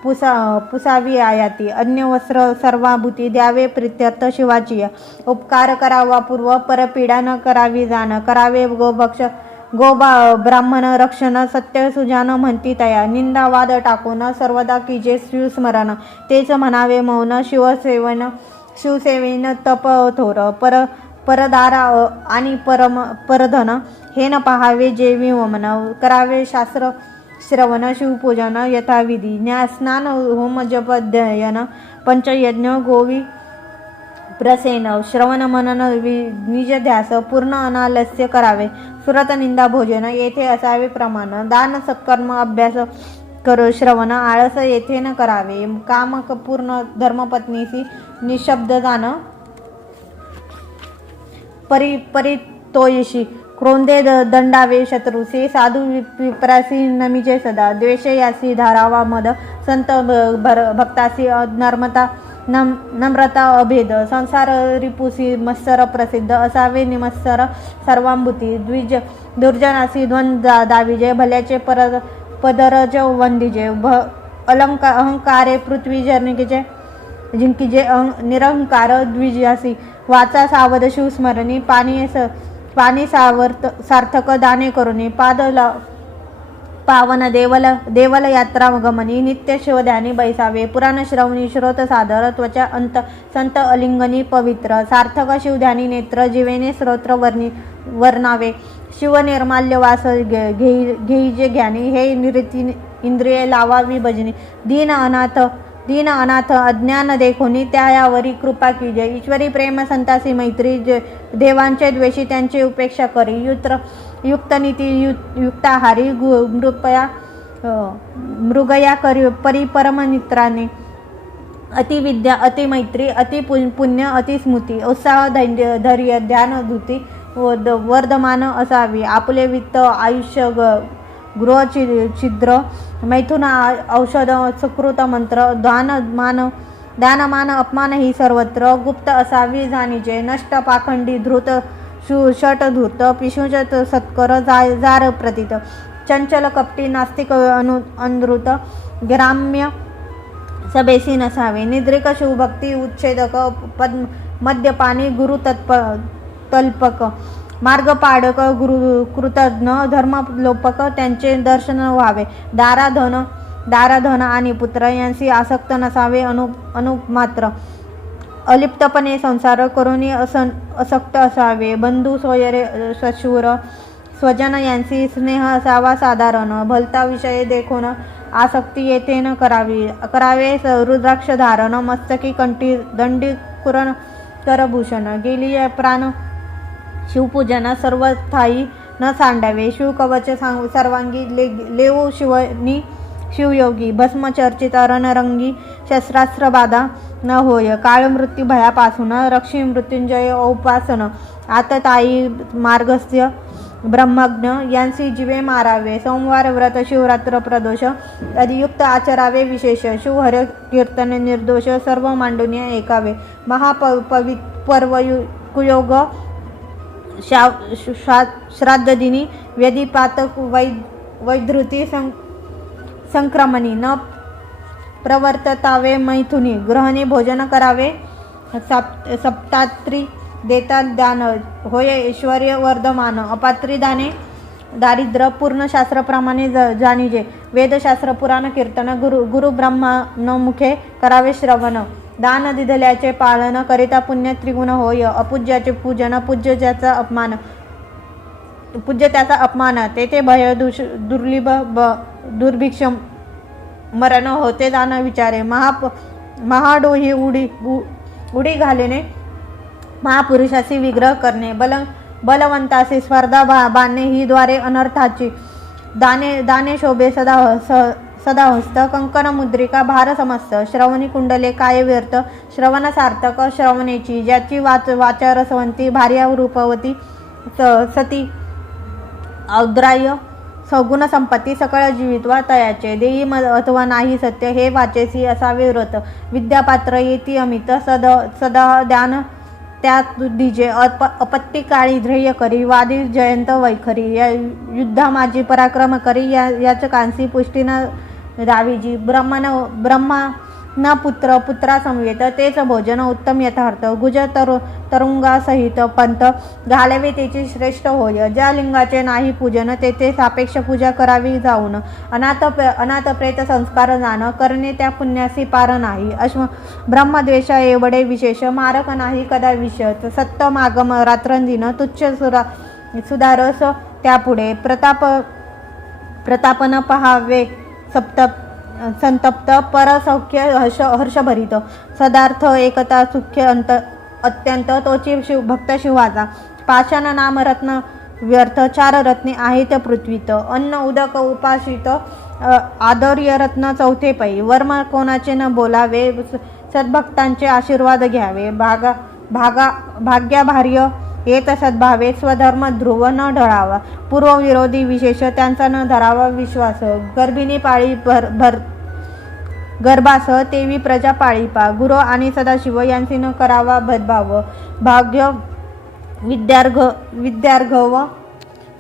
पुसावी आयाती अन्य वस्त्र सर्वाभूती द्यावे प्रित्यर्थ शिवाची उपकार करावा पूर्व परपीडा न करावी जाण करावे ब्राह्मण रक्षण सत्य सुजान म्हणती तया निंदावाद टाकून सर्वदा कीजे शिवस्मरण तेच म्हणावे मौन शिवसेवेन तप थोर परदारा आणि परधन हे न पहावे जेवी वमन करावे शास्त्र श्रवण शिवपूजन यथाविधी स्नान होम जप अध्ययन पंचयज्ञ गोवी प्रसेन श्रवण मनन निज ध्यास पूर्ण अनालस्य करावे सुरत निंदा भोजन येथे असावे प्रमाण दान सत्कर्म अभ्यास करो श्रवण आळस येथे न करावे काम पूर्ण धर्मपत्नीसी निशब्द जाण तोयशी क्रोंदे दंडावे शत्रुसे साधू विप्रासी नमीचे सदा द्वेषे यासी धारावा मद संत भक्तासी नम्रता अभेद संसार रिपुसी मत्सर प्रसिद्ध असावे निमत्सर सर्वांभूती दुर्जनासी द्वंद दाविजे भल्याचे पदरज वंदिजे अहंकारे पृथ्वी जर्निकेचे जिंकीजे निरंकार द्विजासी वाचा सावध शिवस्मरणी पाणी सार्थक दाने करुणी पावन देवल यात्रा गमनी नित्य शिवध्यानी बैसावे पुराण श्रवणी श्रोत सादर त्वचा अंत संत अलिंगनी पवित्र सार्थक शिवध्यानी नेत्र जीवेने स्तोत्र वर्णावे शिवनिर्माल्य वास घेईजे ज्ञानी हे निरीती इंद्रिये लावावी भजनी दीन अनाथ अज्ञान देखोनी त्यायावरी कृपा कीजे ईश्वरी प्रेम संतासी मैत्री देवांचे द्वेषी त्यांची उपेक्षा करी युक्तनीती युक्ताहारी मृगया करी परिपरमनित्राने अतिविद्या अतिमैत्री अतिपुण्य अतिस्मृती उत्साह धैर्य ध्यान धुती वर्धमान असावी आपले वित्त आयुष्य गृह छिद्र मैथुन औषध सुकृत मंत्र दानमान अपमान ही सर्वत्र गुप्त असावी जाणीजे नष्ट पाखंडी धृत षट धूर्त पिशुच सत्कर जार प्रतीत चंचल कपटी नास्तिक अनुद्रुत ग्राम्य सभेसी नसावे निद्रिक शिवभक्ती उच्छेदक मद्यपानी गुरु तल्पक मार्गपाडक कृतज्ञ धर्मलोपक त्यांचे दर्शन व्हावे दाराधन आणि पुत्र यांची आसक्त नसावे अनुमात्र अलिप्तपणे संसार करुणी असक्त असावे बंधू सोयरे सशूर स्वजन यांची स्नेह असावा साधारण भलता विषय देखून आसक्ती येथे न करावे रुद्राक्ष धारण मस्तकी कंठी दंडी कुरण करभूषण गेली प्राण शिवपूजन सर्वथायी न सांडावे शिवकवच सर्वांगी लेवू शिवनी शिवयोगी भस्म चर्चित रणरंगी शस्त्रास्त्र बाधा न होय काळ मृत्यू भयापासून रक्षी मृत्युंजय औपासन आतताई मार्गस्य ब्रह्मज्ञ यांची जीवे मारावे सोमवार व्रत शिवरात्र प्रदोष अधियुक्त आचरावे विशेष शिवहर कीर्तन निर्दोष सर्व मांडून ऐकावे महापर्व कुयोग श्राद्धदिनी व्यधिपात वैधृती संक्रमणी न प्रवर्ततावे मैथुनी ग्रहणी भोजन करावे सप्तात्री देता दान होय ऐश्वर्य वर्धमान अपात्री दाने दारिद्र्य पूर्ण शास्त्राप्रमाणे जाणीजे वेदशास्त्र पुराण कीर्तन गुरु ब्रह्मा मुखे करावे श्रवण दान दिधल्याचे पालन करिता पुण्य त्रिगुण होय अपूज्याचे पूजन पूज्य त्याचा अपमान तेथे भय दुर्लिभ दुर्भिक्ष मरण होते दान विचारे महाडोही उडी घालेने महापुरुषाशी विग्रह करणे बलवंताशी स्पर्धा बांधणे ही द्वारे अनर्थाची दाने शोभे सदाहस्त कंकण मुद्रिका भार समस्त श्रवणी कुंडले काय व्यर्थ श्रवण सार्थक श्रवणेची ज्याची वाचा रसवंती भार्या रूपवती सती औद्राय सगुण संपत्ती सकळ जीवित्वा तयाचे देई अथवा नाही सत्य हे वाचेसी असावे व्रत विद्यापात्र येती अमित सदा ध्यान त्यात दिजे अपत्ती काळी ध्येय करी वादी जयंत वैखरी या युद्धा माझी पराक्रम करी याचकांसी पुष्टीना दावीजी ब्रह्मा न पुत्रा समवेत तेच भोजन उत्तम यथार्थ गुज तरुंगा सहित पंत घालावे त्याची श्रेष्ठ होय ज्या लिंगाचे नाही पूजन तेथे सापेक्ष पूजा करावी जाऊन अनाथ प्रेत संस्कार जाण करणे त्या पुण्यासी पार नाही ब्रह्मद्वेषा एवढे विशेष मारक नाही कदा विषत सत्य मागम रात्रंदिन तुच्छ सुधारस त्यापुढे प्रतापन पहावे संतप्त परसौख्य हर्षभरित सदार्थ एकता सुख्य अत्यंत तोची भक्त शिवाचा पाषाण नाम रत्न व्यर्थ चार रत्ने आहेत पृथ्वीत अन्न उदक उपासित आदर्य रत्न चौथे पै वर्म कोणाचे न बोलावे सद्भक्तांचे आशीर्वाद घ्यावे भाग्याभार्य येत सद्भावे स्वधर्म ध्रुव न ढळावा. पूर्वविरोधी विशेष त्यांचा न धरावा विश्वास. गर्भिणी पाळी गर्भास तेवी प्रजा पाळीपा. गुरु आणि सदाशिव यांची न करावा भेदभाव. भाग्य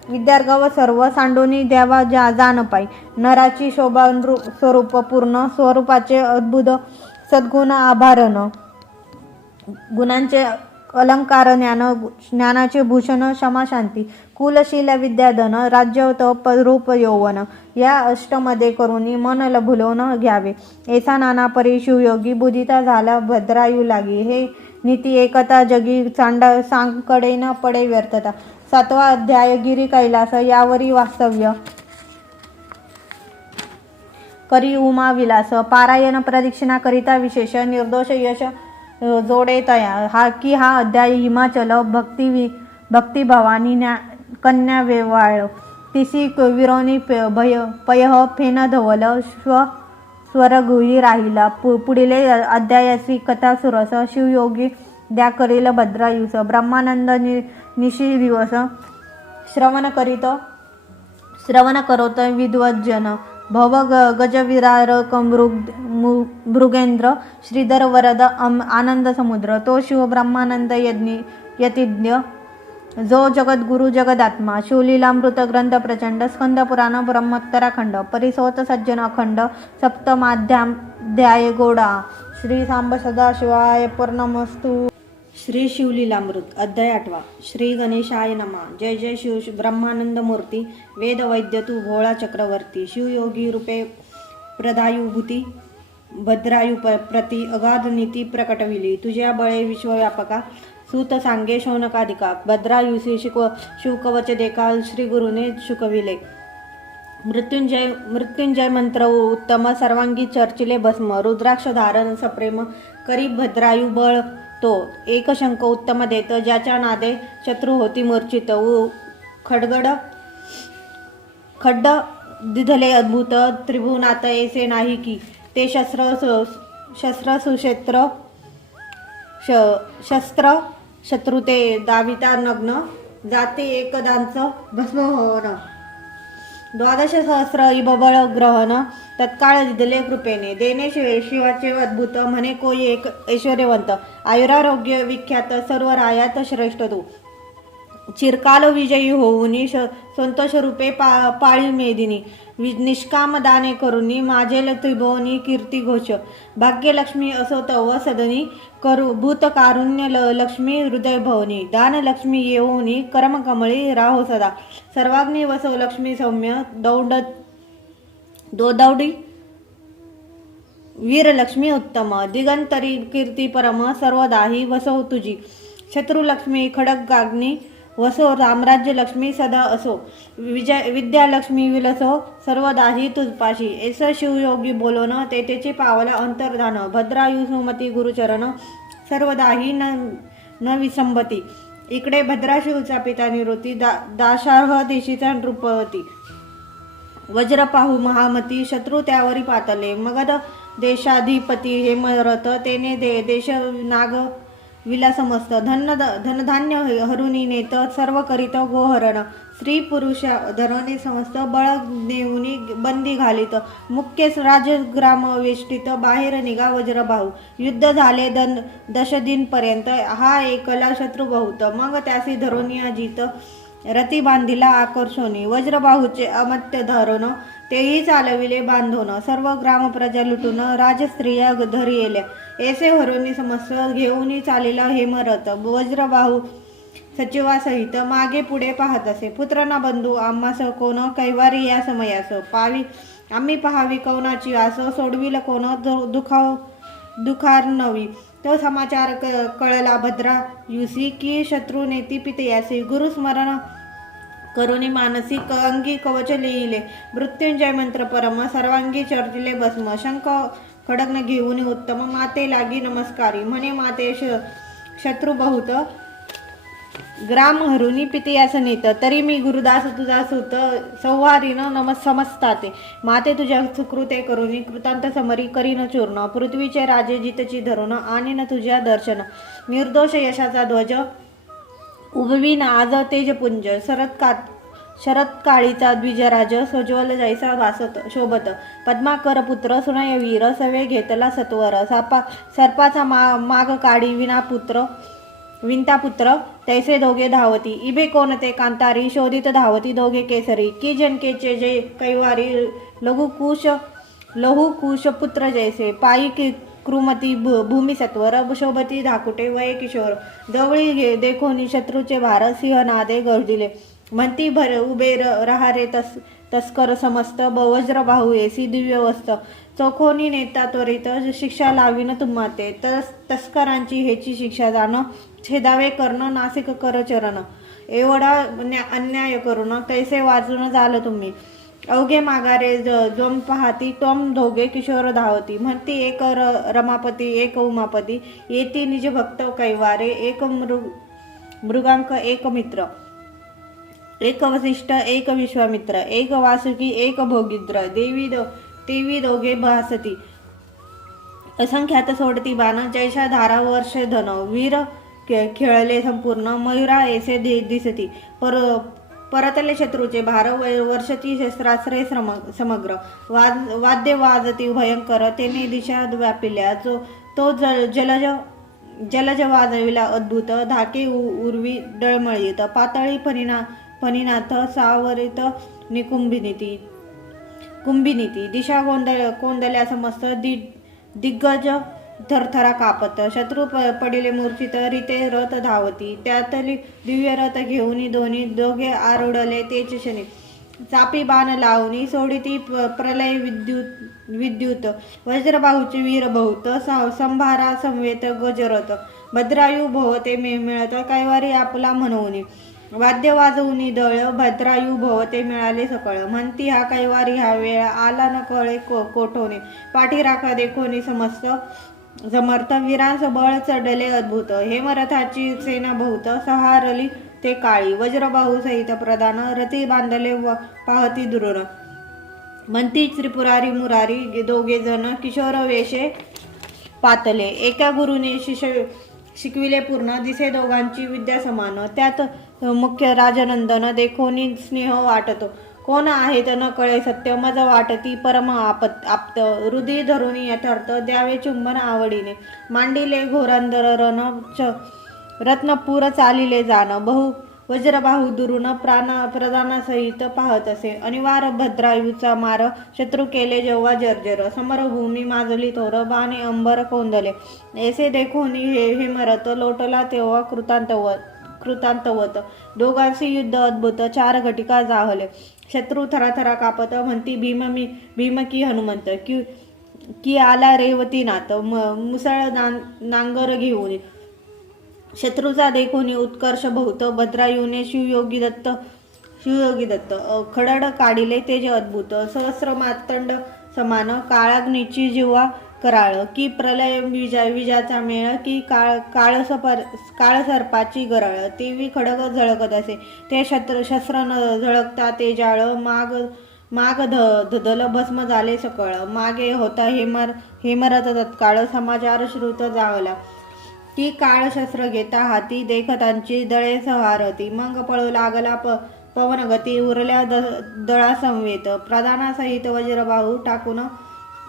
विद्यार्घव सर्व सांडोनी द्यावा जाण पाई. नराची शोभा स्वरूप पूर्ण स्वरूपाचे अद्भुत सद्गुण आभारण. गुणांचे अलंकार ज्ञानाचे भूषण क्षमा शांती. कुलशील विद्याधन राज्य तप रूप यौवन. या अष्टमध्ये करुणी मन भुलवून घ्यावे. ऐसा नाना परी शिवयोगी बुधिता झाला भद्रायू लागी. हे नीती एकता जगी सांकडे न पडे व्यर्थता. 7वा अध्याय गिरी कैलास यावरी वास्तव्य करी उमा विलास. पारायण प्रदक्षिणा करिता विशेष निर्दोष यश जोडे तया. हा अध्याय हिमाचल भक्ती भवानी कन्या वेवाळ. तिसी विरोनी पयह फेन धवल स्वरगुही राहिला. पुढील अध्यायाची कथा सुरस. शिवयोगी द्या करील भद्रायुस. ब्रह्मानंद निशी दिवस श्रवण करोत विद्वज्जन. भव गजविरारक मृगेंद्र श्रीधर वरद आनंद समुद्र. तो शिव ब्रह्मानंद यतिज्ञ जो जगद्गुरु जगदात्मा. शिवलीलामृत ग्रंथ प्रचंड. स्कंद पुराण ब्रह्मोत्तराखंड. परिसोत सज्जन अखंड. सप्तमाध्याय गोडा. श्री सांब सदाशिवाय पूर्णमस्तु. श्री शिवलीलामृत अध्याय 8. श्री गणेशाय नमा. जय जय शिव ब्रह्मानंद मूर्ती. वेद वैद्य तू भोळा चक्रवर्ती. शिवयोगी रूपे प्रदायुभूती भद्रायू प्रति अगाध नीती प्रकटविली. तुझ्या बळे विश्वव्यापका. सूत सांगे शौनकाधिका. भद्रायुसी शिवकवच देखा श्री गुरुने शुकविले. मृत्युंजय मंत्र उत्तम सर्वांगी चर्चिले भस्म. रुद्राक्ष धारण सप्रेम करी भद्रायू बळ तो. एक शंख उत्तम देत ज्याच्या नादे शत्रू होती मूर्छित. खड्ड दिधले अद्भुत त्रिभुवनात ऐसे नाही की. ते शस्त्र शत्रू ते दाविता नग्न. जाते एकदांच भस्म होण. 12 सहस्र इबबळ ग्रहण तत्काळ दिदले कृपेने. देणे शिवाचे अद्भुत म्हणे कोई एक ऐश्वर्यवंत. आयुरारोग्य विख्यात सर्व रायात श्रेष्ठ तू. चिरकाल विजयी होऊनी संतोष रूपे पाळी मेदिनी. निष्काम दाने करुनी माझेल त्रिभुवनी कीर्ती घोष. भाग्यलक्ष्मी असो तव सदनी भूत कारुण्य लक्ष्मी हृदय भवनी. दान लक्ष्मी येऊनी कर्मकमळी राहो सदा. सर्वाग्नी वसो लक्ष्मी सौम्य दोदौडी वीरलक्ष्मी उत्तम. दिगंतरी कीर्ती परम सर्वदाही वसो तुझी. शत्रुलक्ष्मी खडगाग्नी वसो. रामराज्य लक्ष्मी सदा असो. विद्यालक्ष्मी विलसो सर्वदाही तुझपाशी. ऐस शिवयोगी बोलोन तेचे पावला अंतर्धान. भद्रायू सुमती गुरुचरण सर्वदाही न विसंबती. इकडे भद्राशिवचा पिता निवृत्ती. दाशार्ह देशीचा नृपती. वज्र पाहू महामती शत्रू त्यावरी पातले. मगध देशाधिपती हेमरथ तेने देश नाग विलासमस्त. धनधान्य हरुनी नेत सर्व करीत गोहरण. स्त्री पुरुष धरणे समस्त बळ नेऊनी बंदी घालित. मुख्य राजग्राम वेष्टित बाहेर निघा वज्रबाहू. युद्ध झाले दशदिनपर्यंत हा एकला शत्रू बहुत. मग त्यासी धरून अजित रती बांधिला आकर्षोनी. वज्रबाहूचे अमत्य धरण तेही चालविले बांधून. सर्व ग्राम प्रजा लुटून राजस्त्रिया धरी येल्या. ऐसे हरुनी समस्त घेऊन चालिला हेमरथ. वज्रबाहू सचिवासहित मागे पुढे पाहत असे. पुत्र ना बंधू आम्हास कोण कैवारी या समयास. आम्ही पहावी कौनाची आस. सोडविल कोण दुखार्नवी. तो समाचार कळला भद्रायुसी की शत्रू नेती पितयासी. गुरुस्मरण करुणी मानसिक अंगी कवच लिहिले. मृत्युंजय मंत्र परम सर्वांगी चर्चिले भस्म. शंख खडग्न घेऊन उत्तम माते लागी नमस्कारी. म्हणे माते शत्रू बहुत ग्राम हरुनी पितयास नेत. तरी मी गुरुदास तुझा सुत संहारीन समजताते. माते तुझ्या सुकृते करुनी कृतांत समरी करीन चूर्ण. पृथ्वीचे राजे जितची धरून आणि न तुझ्या दर्शन. निर्दोष यशाचा ध्वज उभवीन आज तेजपुंज शरत्काळीचा द्विजराज सोज्वल जैसा भासत शोभत पद्माकर पुत्र सुनय वीर सवे घेतला सत्वर सर्पाचा माग काढी विंता पुत्र तैसे दोघे धावती इबे कोणते कांतारी शोधित धावती दोघे केसरी की जनकेचे जे कैवारी लहुकुश पुत्र जैसे पायी कृमती भूमी सत्वर शोभती धाकुटे वय किशोर जवळी देखोनी शत्रूचे भार सिंह नादे गर्जिले म्हणती भर उभे रहारे तस्कर समस्त वज्रबाहू येसी दिव्य वस्त चौकोनी नेता त्वरित शिक्षा लावीन तुम्हाते तस्करांची हेची शिक्षा जाणं छेदावे कर्ण नासिक कर चरण एवढा अन्याय करून कैसे वाचून झालं तुम्ही अवघे माघारे जोम पाहती टोम दोघे किशोर धावती म्हणती एक रमापती एक उमापती येती निज भक्त कैवारे एक मृगांक एक मित्र एक वसिष्ठ एक विश्वामित्र एक वासुकी एक भोगिद्र देवी दोघे भासती असंख्यात सोडती बाण जैशा धारा वर्ष धन वीर खेळले संपूर्ण मयुरा ऐसे दिसती परतले शत्रूचे भार वर्षती शस्त्रास्त्रे समग्र वाद्य वाजती भयंकर तेने दिशा व्यापिल्या तो जलज वाजविला अद्भुत धाके उर्वी डळमळीत पातळी फणीनाथ सावरित कुंभिनीती दिशा कोंदल्या समस्त दिग्गज थरथरा कापत शत्रू पडिले मूर्छित रीते रथ धावती त्यातली दिव्य रथ घेऊन दोघे आरूढले तेच क्षणी चापी बाण लावणी सोडिती प्रलय विद्युत वज्रबाहूचे वीर बहुत संभारा संवेत गजरत भद्रायू भोवते मिळत कैवारी आपला म्हणून वाद्य वाजवून दळ भद्रायू भोवते मिळाले सकळ म्हणती हा कैवारी हा वेळ आला न कळे कोठोने पाठीराखा देखोनी समस्त समर्थ वीरांस बळ चढले अद्भुत हेमरथाची सेना बहुत सहारली ते काळी वज्रबाहू सहित प्रधान रथी बांधले पाहती दुरून म्हणती त्रिपुरारी मुरारी दोघे जण किशोर वेशे पातले एका गुरुने शिकविले पूर्ण दिसे दोघांची विद्या समान त्यात मुख्य राजनंदन देखोनी स्नेह वाटतो कोण आहेत न कळे सत्य मज वाटती परम आप्त हृदय धरून यथार्थ द्यावे चुंबन आवडीने मांडिले घोरंदर रत्नपूर चालिले जाण बहु वज्रबाहू दुरून प्रधानासहित पाहत असे अनिवार्य भद्रायूचा मार शत्रू केले जेव्हा जर्जर समरभूमी माजली थोर बाणे अंबर कोंदले ऐसे देखोनी हे मरत लोटला तेव्हा कृतांतवत दोघांचे युद्ध अद्भुत चार घटिका जाहले शत्रू थराथरा कापत म्हणती भीम की हनुमंत की आला रेवतीनाथ मुसळ नांगर घेऊन शत्रूचा देखोनी उत्कर्ष बहुत भद्रायूने शिवयोगी दत्त खडड काढिले तेज अद्भुत सहस्र मातंड समान काळाग्नीची जिव्हा कराळ की प्रलय विजाचा मेळ की काळ सर्पाची गरळ तेवी खडक झळकत असे ते शस्त्र न झळकता ते जाळ माग धदल भस्म झाले सकळ मागे होता हेमरथ तत्काळ समाचार श्रुत जावला की काळ शस्त्र घेता हाती देखतांची दळे सवारती मग पळू लागला पवनगती उरल्या दळा संवेत प्रधानासहित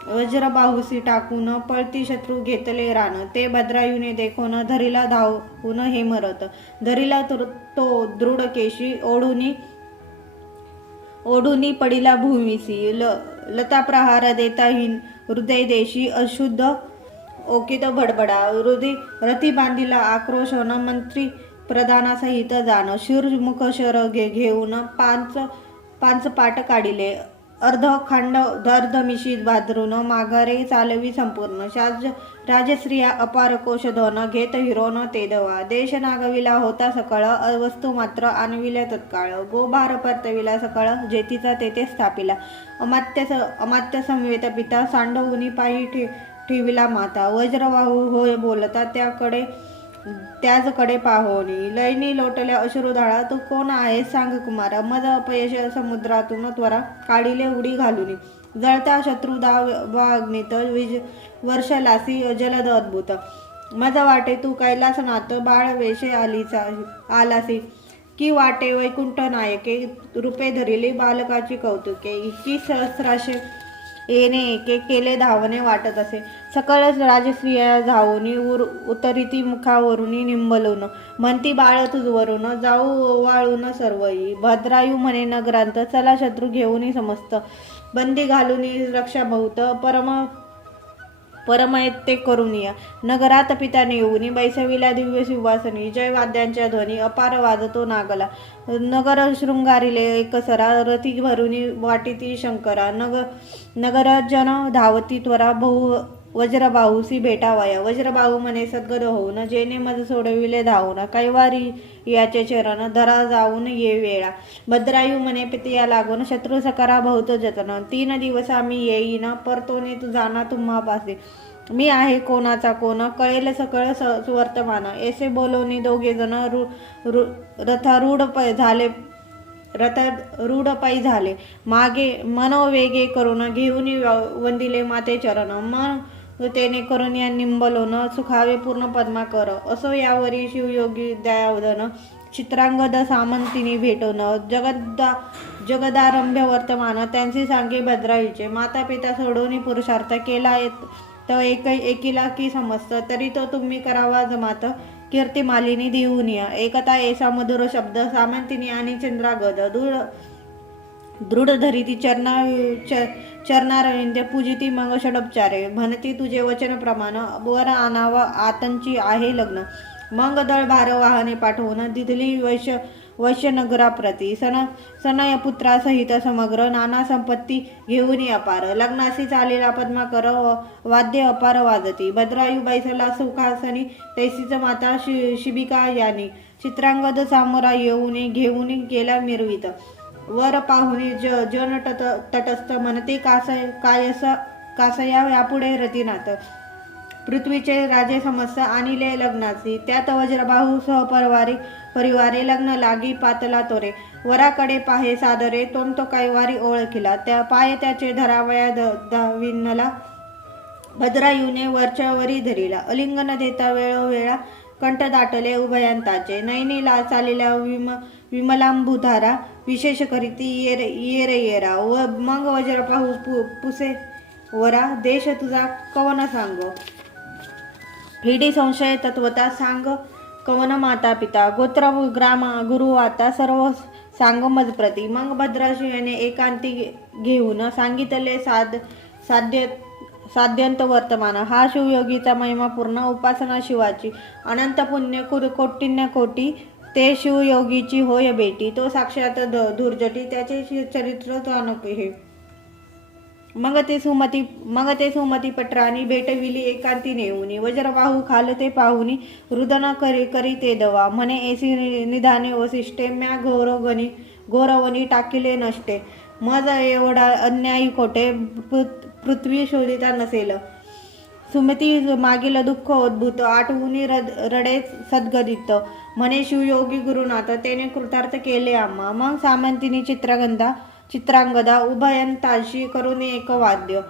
वज्रबाहूसी टाकून पळती शत्रू घेतले रान ते भद्रायूने देखून धरीला धावून हेमरथ धरीला तो दृढ केशी ओढुनी पडिला भूमीसी लता प्रहार देताहीन हृदय देशी अशुद्ध ओकित भडबडा रथी बांधिला आक्रोश होण मंत्री प्रधानासहित जाण शिरमुख शर घेऊन पाच पाट काढिले अर्धमिशी भाद्रून माघारे चालवी संपूर्ण राजश्रिया अपार कोश धन घेत हिरोन तेदवा देश नागविला होता सकळ वस्तू मात्र आणविल्या तत्काळ गोभार परतविला सकळ जेतीचा तेथे स्थापिला अमात्य संवेत पिता सांडवुनी पायी ठेविला माता वज्रबाहू होय बोलता त्याचकडे पाहोनी लयनी लोटल्या अश्रुधाळा तू कोण आहे सांग कुमारा मज अपयश समुद्रातून त्वरा काढिले उडी घालुनी जळता शत्रुदावाग्नीत वर्षलासी जलद अद्भुत मज वाटे तू कैलासनाथ बाळ वेशे आलासी की वाटे वैकुंठ नायके रूपे धरिली बालकाची कौतुके की सहस्राशे येणे एके केले धावणे वाटत असे सकळ राजस्त्रिया धावून उतरिती मुखावरून निंबलून म्हणती बाळ तुझवरून जाऊ वाळून सर्वई भद्रायू म्हणे नगरांत चला शत्रू घेऊन समस्त बंदी घालून रक्षा बहुत परमयत्ते करुनिया नगरात पिताने येऊन बैसविला दिव्य सिंहासनी जय वाद्यांच्या ध्वनी अपार वाजतो नागला नगर शृंगारिले एकसरा रथी भरुनी वाटिती शंकरा नगरजन धावती त्वरा बहु वज्रबाहूसी भेटावया वज्रबाहू म्हणे सद्गद होऊन जेने मज सोडविले धावून कैवारी याचे चरण धरा जाऊन ये वेळा भद्रायू म्हणे पितिया लागून शत्रू सकारा बहुत जतन 3 दिवस आम्ही येईन परतोने तू जाना तुम्हा पासे मी आहे कोणाचा कोण कळेल सकळ सुवर्तमान ऐसे बोलवणी दोघे जण रथारूढ झाले रथारूढ पायी झाले मागे मनोवेगे करून घेऊन वंदिले माते चरण मन तेने करून या निंबलोन सुखावे पूर्ण पद्माकर असो यावरी शिवयोगी दयावदन चित्रांगद सामंतिनी भेटवण जगदारंभ्य वर्तमान त्यांचे सांगे भद्राईचे माता पिता सोडून पुरुषार्थ केला तर एकीला की समजत तरी तो तुम्ही करावा जमात कीर्ती मालिनी देऊन या एकता ऐसा मधुर शब्द सामंतिनी आणि चंद्रागद दृढ धरिती चरणारविंद पूजिती मग षडोपचारे म्हणती तुझे वचन प्रमाण वर आणावा आतंची आहे लग्न मग दळ भार वाहने पाठवून दिधली वैश्यनगराप्रती सनय पुत्रासहित समग्र नाना संपत्ती घेऊन अपार लग्नासी चालेला पद्माकर वाद्य अपार वाजती भद्रायू बैसला सुखासनी तैसीच माता शिबिका यानी चित्रांगद सामोरा येऊन घेऊन गेला मिरवित वर पाहुणे जन तटस्थ म्हणते कासया यापुढे रतिनाथ पृथ्वीचे राजे समस्त आणिले लग्नाची त्यात वज्रबाहू परिवारे लग्न लागी पातला तोरे वराकडे पाहे सादरे तो कैवारी ओळखिला त्या पाय त्याचे धरावया दाविनला भद्रायूने वरच्या वरी धरिला अलिंगन देता वेळोवेळा कंठ दाटले उभयांताचे नैनीला चालेल्या विमलांबुधारा विशेष करीती येरा व मग वज्रपाहू पुसे वरा देश तुझा कवन सांग हिडी संशय तत्वता सांग कवन माता पिता गोत्र ग्राम गुरु आता सर्व सांग मजप्रती मग भद्राशियाने एकांती घेऊन सांगितले साध्यंत वर्तमान हा शिवयोगीचा महिमा पूर्ण उपासना शिवाची अनंत पुण्य कोटीन्य कोटी ते शिवयोगीची होय बेटी तो साक्षात धुर्जटी त्याचे चरित्र जाणक हे मग ते सुमती पटरानी भेटविली एकांती नेऊनी वज्रबाहू खालते पाहुनी रुदन करी ते दवा म्हणे ऐसी निधाने वसिष्ठे म्या घोरवणी टाकिले नष्टे मज एवढा अन्यायी कोठे पृथ्वी शोधिता नसेल सुमती मागील दुःख उद्भूत आठवून रडे सद्गदित म्हणे शिवयोगी गुरुनाथ तेने कृतार्थ केले आम्हा मग सामंतिनी चित्रांगदा उभयंताशी करून एक वाद्य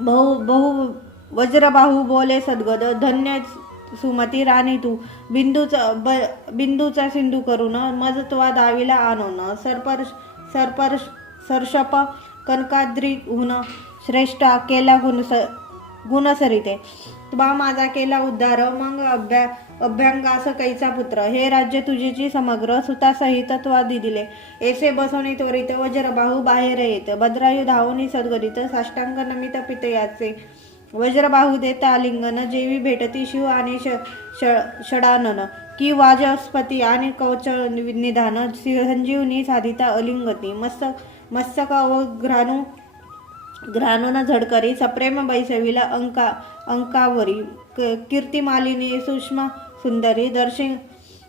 बहु वज्रबाहू बोले सद्गद धन्य सुमती राणी तू बिंदूचा सिंधू करून मजत्वा दावीला आणून सरशप कनकाद्रीहून श्रेष्ठा केला गुणसरिते तुबा माझा केला उद्धार मग अभ्यंगास कैचा पुत्र हे राज्य तुझीची समग्र सुतासहित त्वा दिले ऐसे बसवणे त्वरित वज्रबाहू बाहेर येत भद्रायू धावून सद्गदित साष्टांग नमित पितयाचे वज्रबाहू देता आलिंगन जेवी भेटती शिव आणि षडानन की वाजस्पती आणि कवच निधान संजीवनी साधिता अलिंगती मस्तक व घ्राणून झडकरी सप्रेम बैसविला अंकावरी कीर्तिमालिनी सूक्ष्म सुंदरी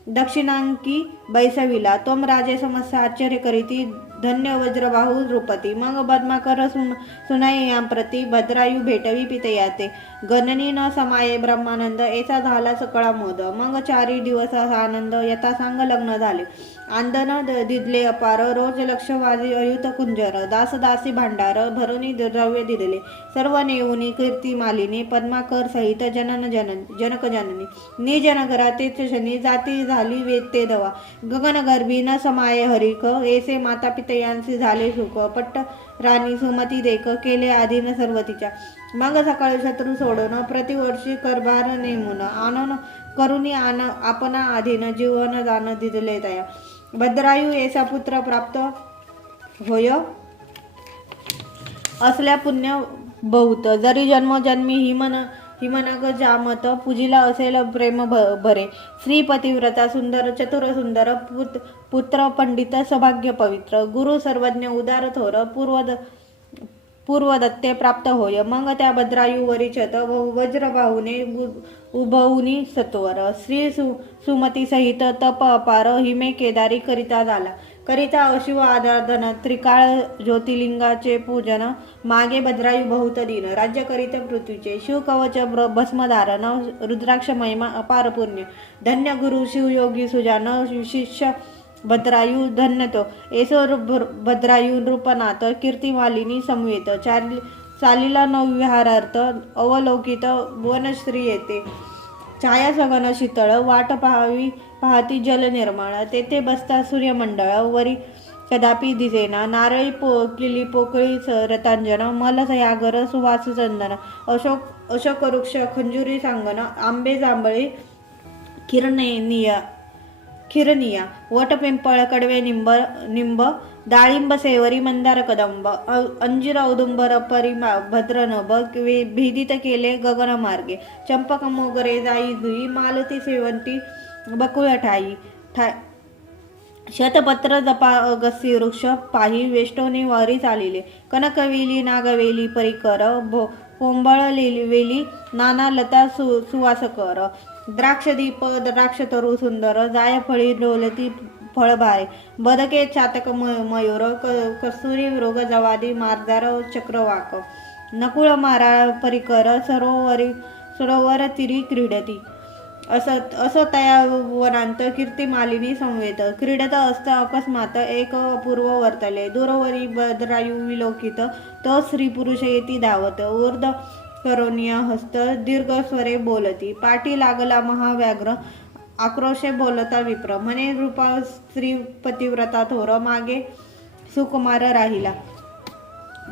दक्षिणांकी बैसविला तोम राजे समस्त आश्चर्य करीती धन्य वज्रबाहू नृपती. मग पद्माकर सुनाई प्रती भद्रायू भेटवी पितयाते. गणनी न समाये ब्रह्मानंद ऐसा झाला सकळा मोद. मग 4 दिवस आनंद यथासांग लग्न झाले. आंदन दिदले अपार रोज लक्ष वाजी अयुत कुंजर. दासदासी भांडार भरुनी द्रव्य दिले. सर्व नेऊनी कीर्ती मालिनी पद्माकर सहित जनक जननी. निज नगरा तेच शनी जाती झाली वेते दवा. गगनगर्भी न समाये हरिक ऐसे माता पितयांसी झाले सुख. पट्ट राणी सुमती देख केले आधीन सर्व तिच्या. मग सकाळी शत्रू सोडून प्रतिवर्षी करभार नेमून आनन करुणी आपणा आधीन जीवन दान दिले तया. भद्रायू ऐसा पुत्र प्राप्त होय असल्या पुण्य बहुत. जरी जन्मोजन्मी हिमनग जामत पूजिला असेल प्रेम भरे. श्री पतिव्रता सुंदर चतुर सुंदर पुत्र पंडित सौभाग्य पवित्र. गुरु सर्वज्ञ उदार थोर पूर्वदत्ते प्राप्त होय. मग त्या भद्रायूवरी छत वज्रबाहूने उभवुनी सत्वर. श्री सुमती सहित तप अपार हिमे केदारी करिता झाला. करिता अशिव आराधन त्रिकाळ ज्योतिर्लिंगाचे पूजन. मागे भद्रायू बहुत दिन राज्य करीत पृथ्वीचे. शिवकवच भस्मधारण रुद्राक्ष महिमा अपार पुण्य. धन्य गुरु शिवयोगी सुजान शिष्य भद्रायू धन्य तो. ऐसो भद्रायू नृपनाथ कीर्तिमालिनी समवेत. चालीला नवविहारार्थ अवलोकित वनश्री येते. छाया सगन शीतळ वाट पाहती जल निर्मळ. तेथे बसता सूर्यमंडळ वरी कदापि दिसेना. नारळी किली पोकळी रतांजन मल सयागर सुवास चंदन. अशोक वृक्ष खंजुरी सांगन आंबे जांभळी खिरनिया वट पिंपळ कडवे निंब डाळिंब सेवरी मंदार कदंब. अंजीर औदुंबर भद्रनभ भेदित केले गगन मार्गे. चंपक मोगरे जाई जुई मालती सेवंती बकुळ ठाई. शतपत्र जपा अगस्सी वृक्ष पाही वेष्टोनी वारी चालिले. कनकवेली नागवेली परिकर पोंबळ वेली नाना लता सुवासकर. द्राक्षदीप द्राक्षतरू सुंदर जायफळी डोलती फळभारे. बदके चातक मयूर कस्तुरी मृग जवादी मारदार चक्रवाक. नकुळ माराळ परिकर सरोवर तिरी क्रीडती. असं तया वनांत कीर्तिमालिनी संवेद. क्रीडत असता अकस्मात एक अपूर्व वर्तले. दूरवरी भद्रायू विलोकित तो स्त्री पुरुष येती धावत. ऊर्ध करोनिया हस्त दीर्घ स्वरे बोलती. पाठी लागला महाव्याघ्र आक्रोशे बोलता विप्र. म्हणे रूपा स्त्री पतिव्रता थोर मागे सुकुमार राहिला.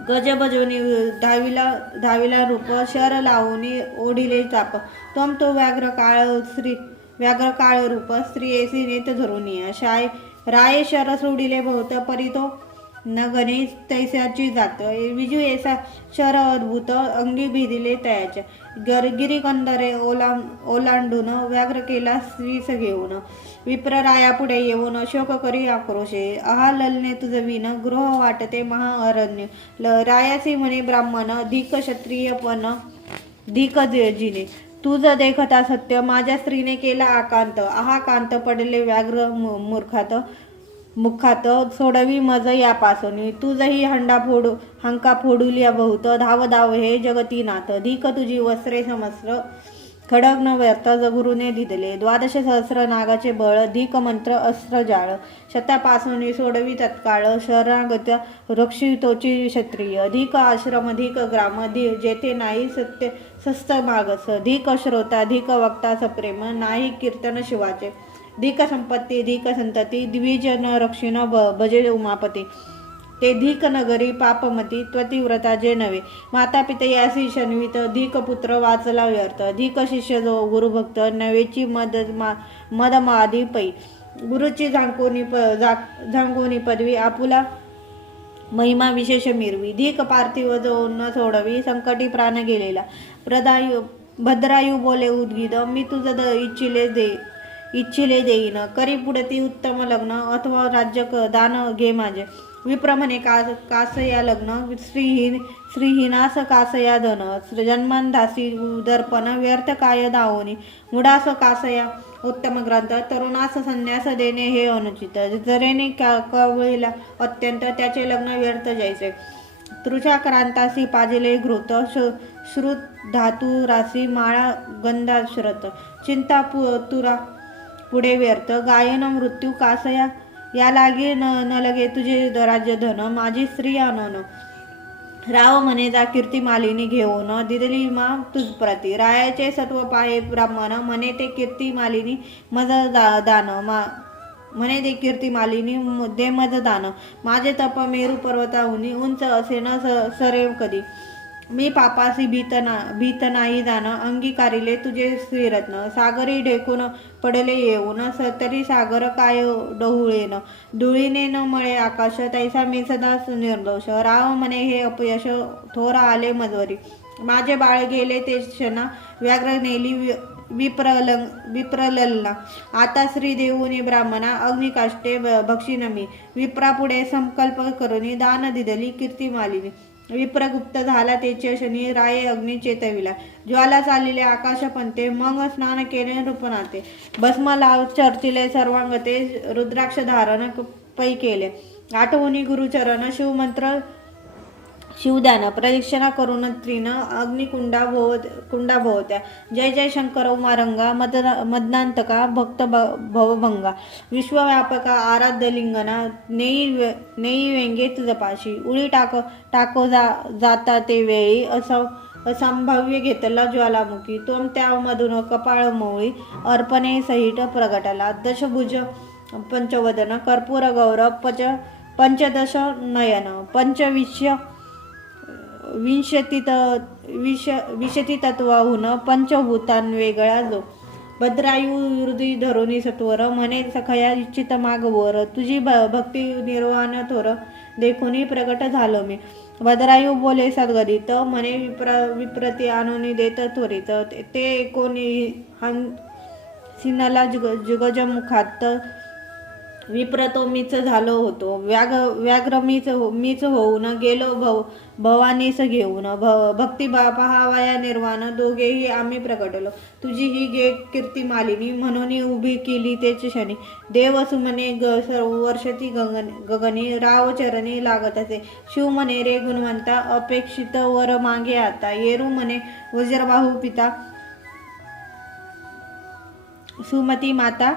गजबजोनी धाविला रूप शर लावूनी ओढिले चाप. तोम तो व्याघ्र काळ रूप स्त्री ऐसी नेत धरुनिया. राये शर सोडिले बहुत परी तो नगने तैसाची जात. विजू ऐसा शर अद्भुत अंगी भिदिले तयाच्या. गिरिकंदरे ओलांडून व्याघ्र केला स्वीस घेऊन. विप्र राया पुढे येऊन शोक करी आक्रोशे. आहा ललने तुझविन गृह वाटते महाअरण्य. रायासी म्हणे ब्राह्मण धिक क्षत्रियपण धिक जिने. तुझ देखता सत्य माझ्या स्त्रीने केला आकांत. आहा कांत पडले व्याघ्र मुखात सोडवी मज यापासून. तुझही हंका फोडुल्या बहुत. धाव हे जगती नाथ. धिक तुझी वस्त्रे समस्र खडग न व्यर्थ गुरुने दिदले. 12 सहस्र नागाचे बळ धिक मंत्र अस्त्र जाळ. शतापासून सोडवी तत्काळ शरणागत रक्षितोची क्षत्रिय. धिक आश्रम धिक ग्राम जेथे नाही सत्य सस्त मागस. धिक श्रोता धिक वक्ता सप्रेम नाही कीर्तन शिवाचे. धिक संपत्ती धिक संतती द्विज न रक्षिण भजे उमापती. ते धिक नगरी पापमती त्वतिव्रता जे नव्हे. माता पितयासी शन्वित धिक पुत्र वाचला व्यर्थ. धिक शिष्य जो गुरुभक्त नवेची मदमादी पै. गुरुची झांकोनी पदवी आपुला महिमा विशेष मिरवी. धिक पार्थिव जो न सोडवी संकटी प्राण गेलेला. भद्रायू बोले उद्गीत मी तुझ इच्छिले दे इच्छिले देईन. करी पुढती उत्तम लग्न अथवा राज्य दान घे माझे. विप्र म्हणे कासया लग्न श्रीहीनास कासया धन. जन्मांधासी दर्पण व्यर्थ काय दावोनी. मुडास कासया उत्तम ग्रंथ तरुणास संन्यास देणे हे अनुचित. जरेने कवळीला अत्यंत त्याचे लग्न व्यर्थ जायचे. तृषाक्रांतासी पाजिले घृत श्रुत धातू रासी माळा गंधाश्रत. चिंता तुरा पुढे व्यर्थ गायन मृत्यू कासया. या लागे न लगे तुझे राज्य धन माझी स्त्री आणन. राव म्हणे जा कीर्ती मालिनी घेऊन दिदली मा तुझप्रती. रायाचे सत्व पाहे ब्राह्मण म्हणे ते कीर्ती मालिनी मज दान. म्हणे ते कीर्ती मालिनी दे मज दान. माझे तप मेरू पर्वताहुनी उंच असे न सरेव कधी. मी पापासी भीत नाही जाण अंगीकारिले तुझे श्रीरत्न. सागरी ढेकून पडले येऊन तरी सागर काय डहुळेन. धुळीने न मळे आकाश तैसा मी सदा निर्दोष. राव म्हणे हे अपयश थोर आले मजवरी. माझे बाळ गेले ते क्षणा व्याघ्र नेली विप्रललना. आता श्री देऊनी ब्राह्मणा अग्निकाष्टे भक्षिन मी. विप्रापुढे संकल्प करुनी दान दिदली कीर्ती मालिनी. विप्रगुप्त झाला तेचे शनी राये अग्नी चेतविला. ज्वाला चाललेले आकाश पंते मग स्नान केले नृपनाते. भस्म लाव चर्चिले सर्वांगते रुद्राक्ष धारण पै केले. आठवणी गुरुचरण शिवमंत्र शिवदान प्रदक्षिणा करून त्रीन कुंडा भोवत्या. जय जय शंकर उमारंगा मदनांतका भक्त भवभंगा. विश्वव्यापका आराध्य लिंगना नेई वेंगे तुझपाशी. उडी टाको जाता ते वेळी असंभाव्य घेतला ज्वालामुखी. तोम त्यामधून कपाळ मोळी अर्पणे सहित प्रगटला. दशभुज पंचवदन कर्पूर गौर पंचदश नयन. विंशती तत्वाहून पंचभूतान वेगळा जो. भद्रायू हृदय धरुनी सत्वर म्हणे सखया इच्छित मागवर. तुझी भक्ती निर्वाण थोर देखुनी प्रगट झालो मी. भद्रायू बोले सद्गदित म्हणे विप्रती आणून देत त्वरित. ते कोणी सिनाला जुगजमुखात. विप्र तो मीच झालो होतो व्याघ्र मीच होऊन गेलो भवानीस घेऊन. भक्ती पहावया निर्वाण दोघेही आम्ही प्रगटलो. तुझी ही कीर्ती मालिनी म्हणून उभी केली तेच क्षणी. देव सुमने वर्षती गगनी राव चरणी लागत असे. शिव म्हणे रे गुणवंता अपेक्षित वर मागे आता. येरू म्हणे वज्रबाहू पिता सुमती माता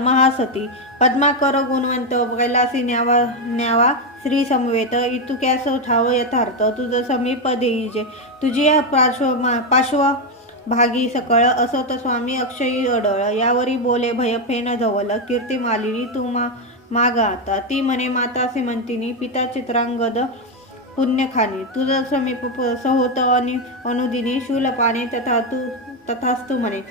महासती. पद्माकर गुणवंत कैलासी न्यावा श्री समवेत. इतुक्यास ठाव यथार्थ तुझ समीप देईजे. तुझी पार्श्व भागी सकळ असत स्वामी अक्षयी अडळ. यावरी बोले भय फेन जवळ कीर्ती मालिनी तू मागा आता. ती म्हणे माता श्रीमंतिनी पिता चित्रांगद पुण्यखानी. तुझ समीप सहोत अनुदिनी शूलपाने तथास्तु म्हणे.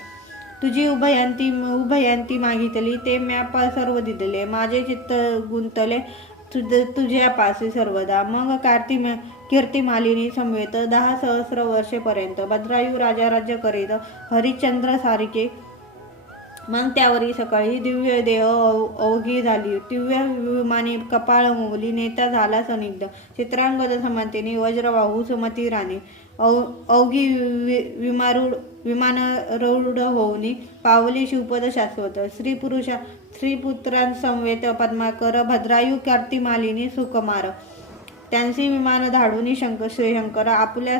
तुझी उभयांती मागितली ते म्या सर्व दिले. माझे चित्त गुंतले तुझ्या पासी सर्वदा. मग कीर्ती मालिनी समवेत 10 सहस्र वर्षेपर्यंत भद्रायू राजा राज्य करीत हरिश्चंद्र सारिके. मग त्यावरी सकाळी दिव्य देह अवघी झाली. दिव्य विमाने कपाळ मोगली नेता झाला सनिग्ध. चित्रांगद समांतेने वज्रबाहू सुमती राणी. अवघी विमानरूढ होऊनी पावली शिवपद शाश्वत. स्त्रीपुत्रांसमवेत पद्माकर भद्रायू कीर्ती मालिनी सुकुमार. त्यांची विमान धाडून श्रीशंकर आपुल्या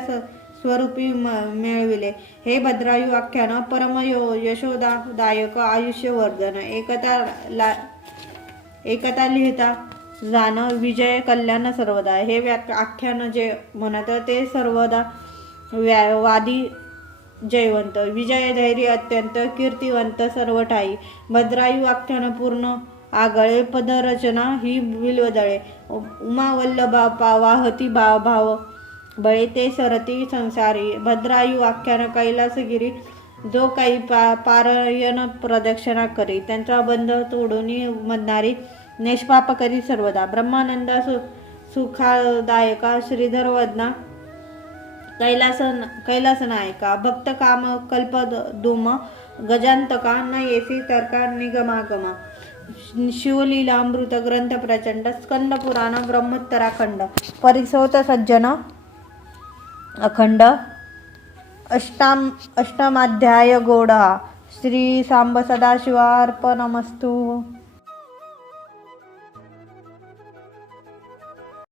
स्वरूपी मिळविले. हे भद्रायू आख्यान परम यशोदायक आयुष्यवर्धन. एकता लिहिता जाण विजय कल्याण सर्वदा. हे आख्यान जे म्हणत ते सर्वदा वादी जयवंत विजय धैर्य अत्यंत कीर्तिवंत सर्व ठाई. भद्रायू आख्यान पूर्ण आगळे पदरचना ही बिल्वदळे. उमावल्लभा वाहती भाव बळे ते सरती संसारी. भद्रायू आख्यान कैलासगिरी जो काही पारायण प्रदक्षिणा करी त्यांचा बंध तोडून म्हणणारी निष्पाप करी सर्वदा. ब्रह्मानंद सुखादायका श्रीधर वदना कैलास नायका. भक्त काम कल्पदुम गजांतका न येसी तर्का निगमागमा शिवलीलामृत ग्रंथ प्रचंड स्कंद पुराण ब्रह्मोत्तराखंड परिसोत सज्जन अखंड अष्टमाध्याय गोडा श्री सांब सदाशिवार्पणमस्तु.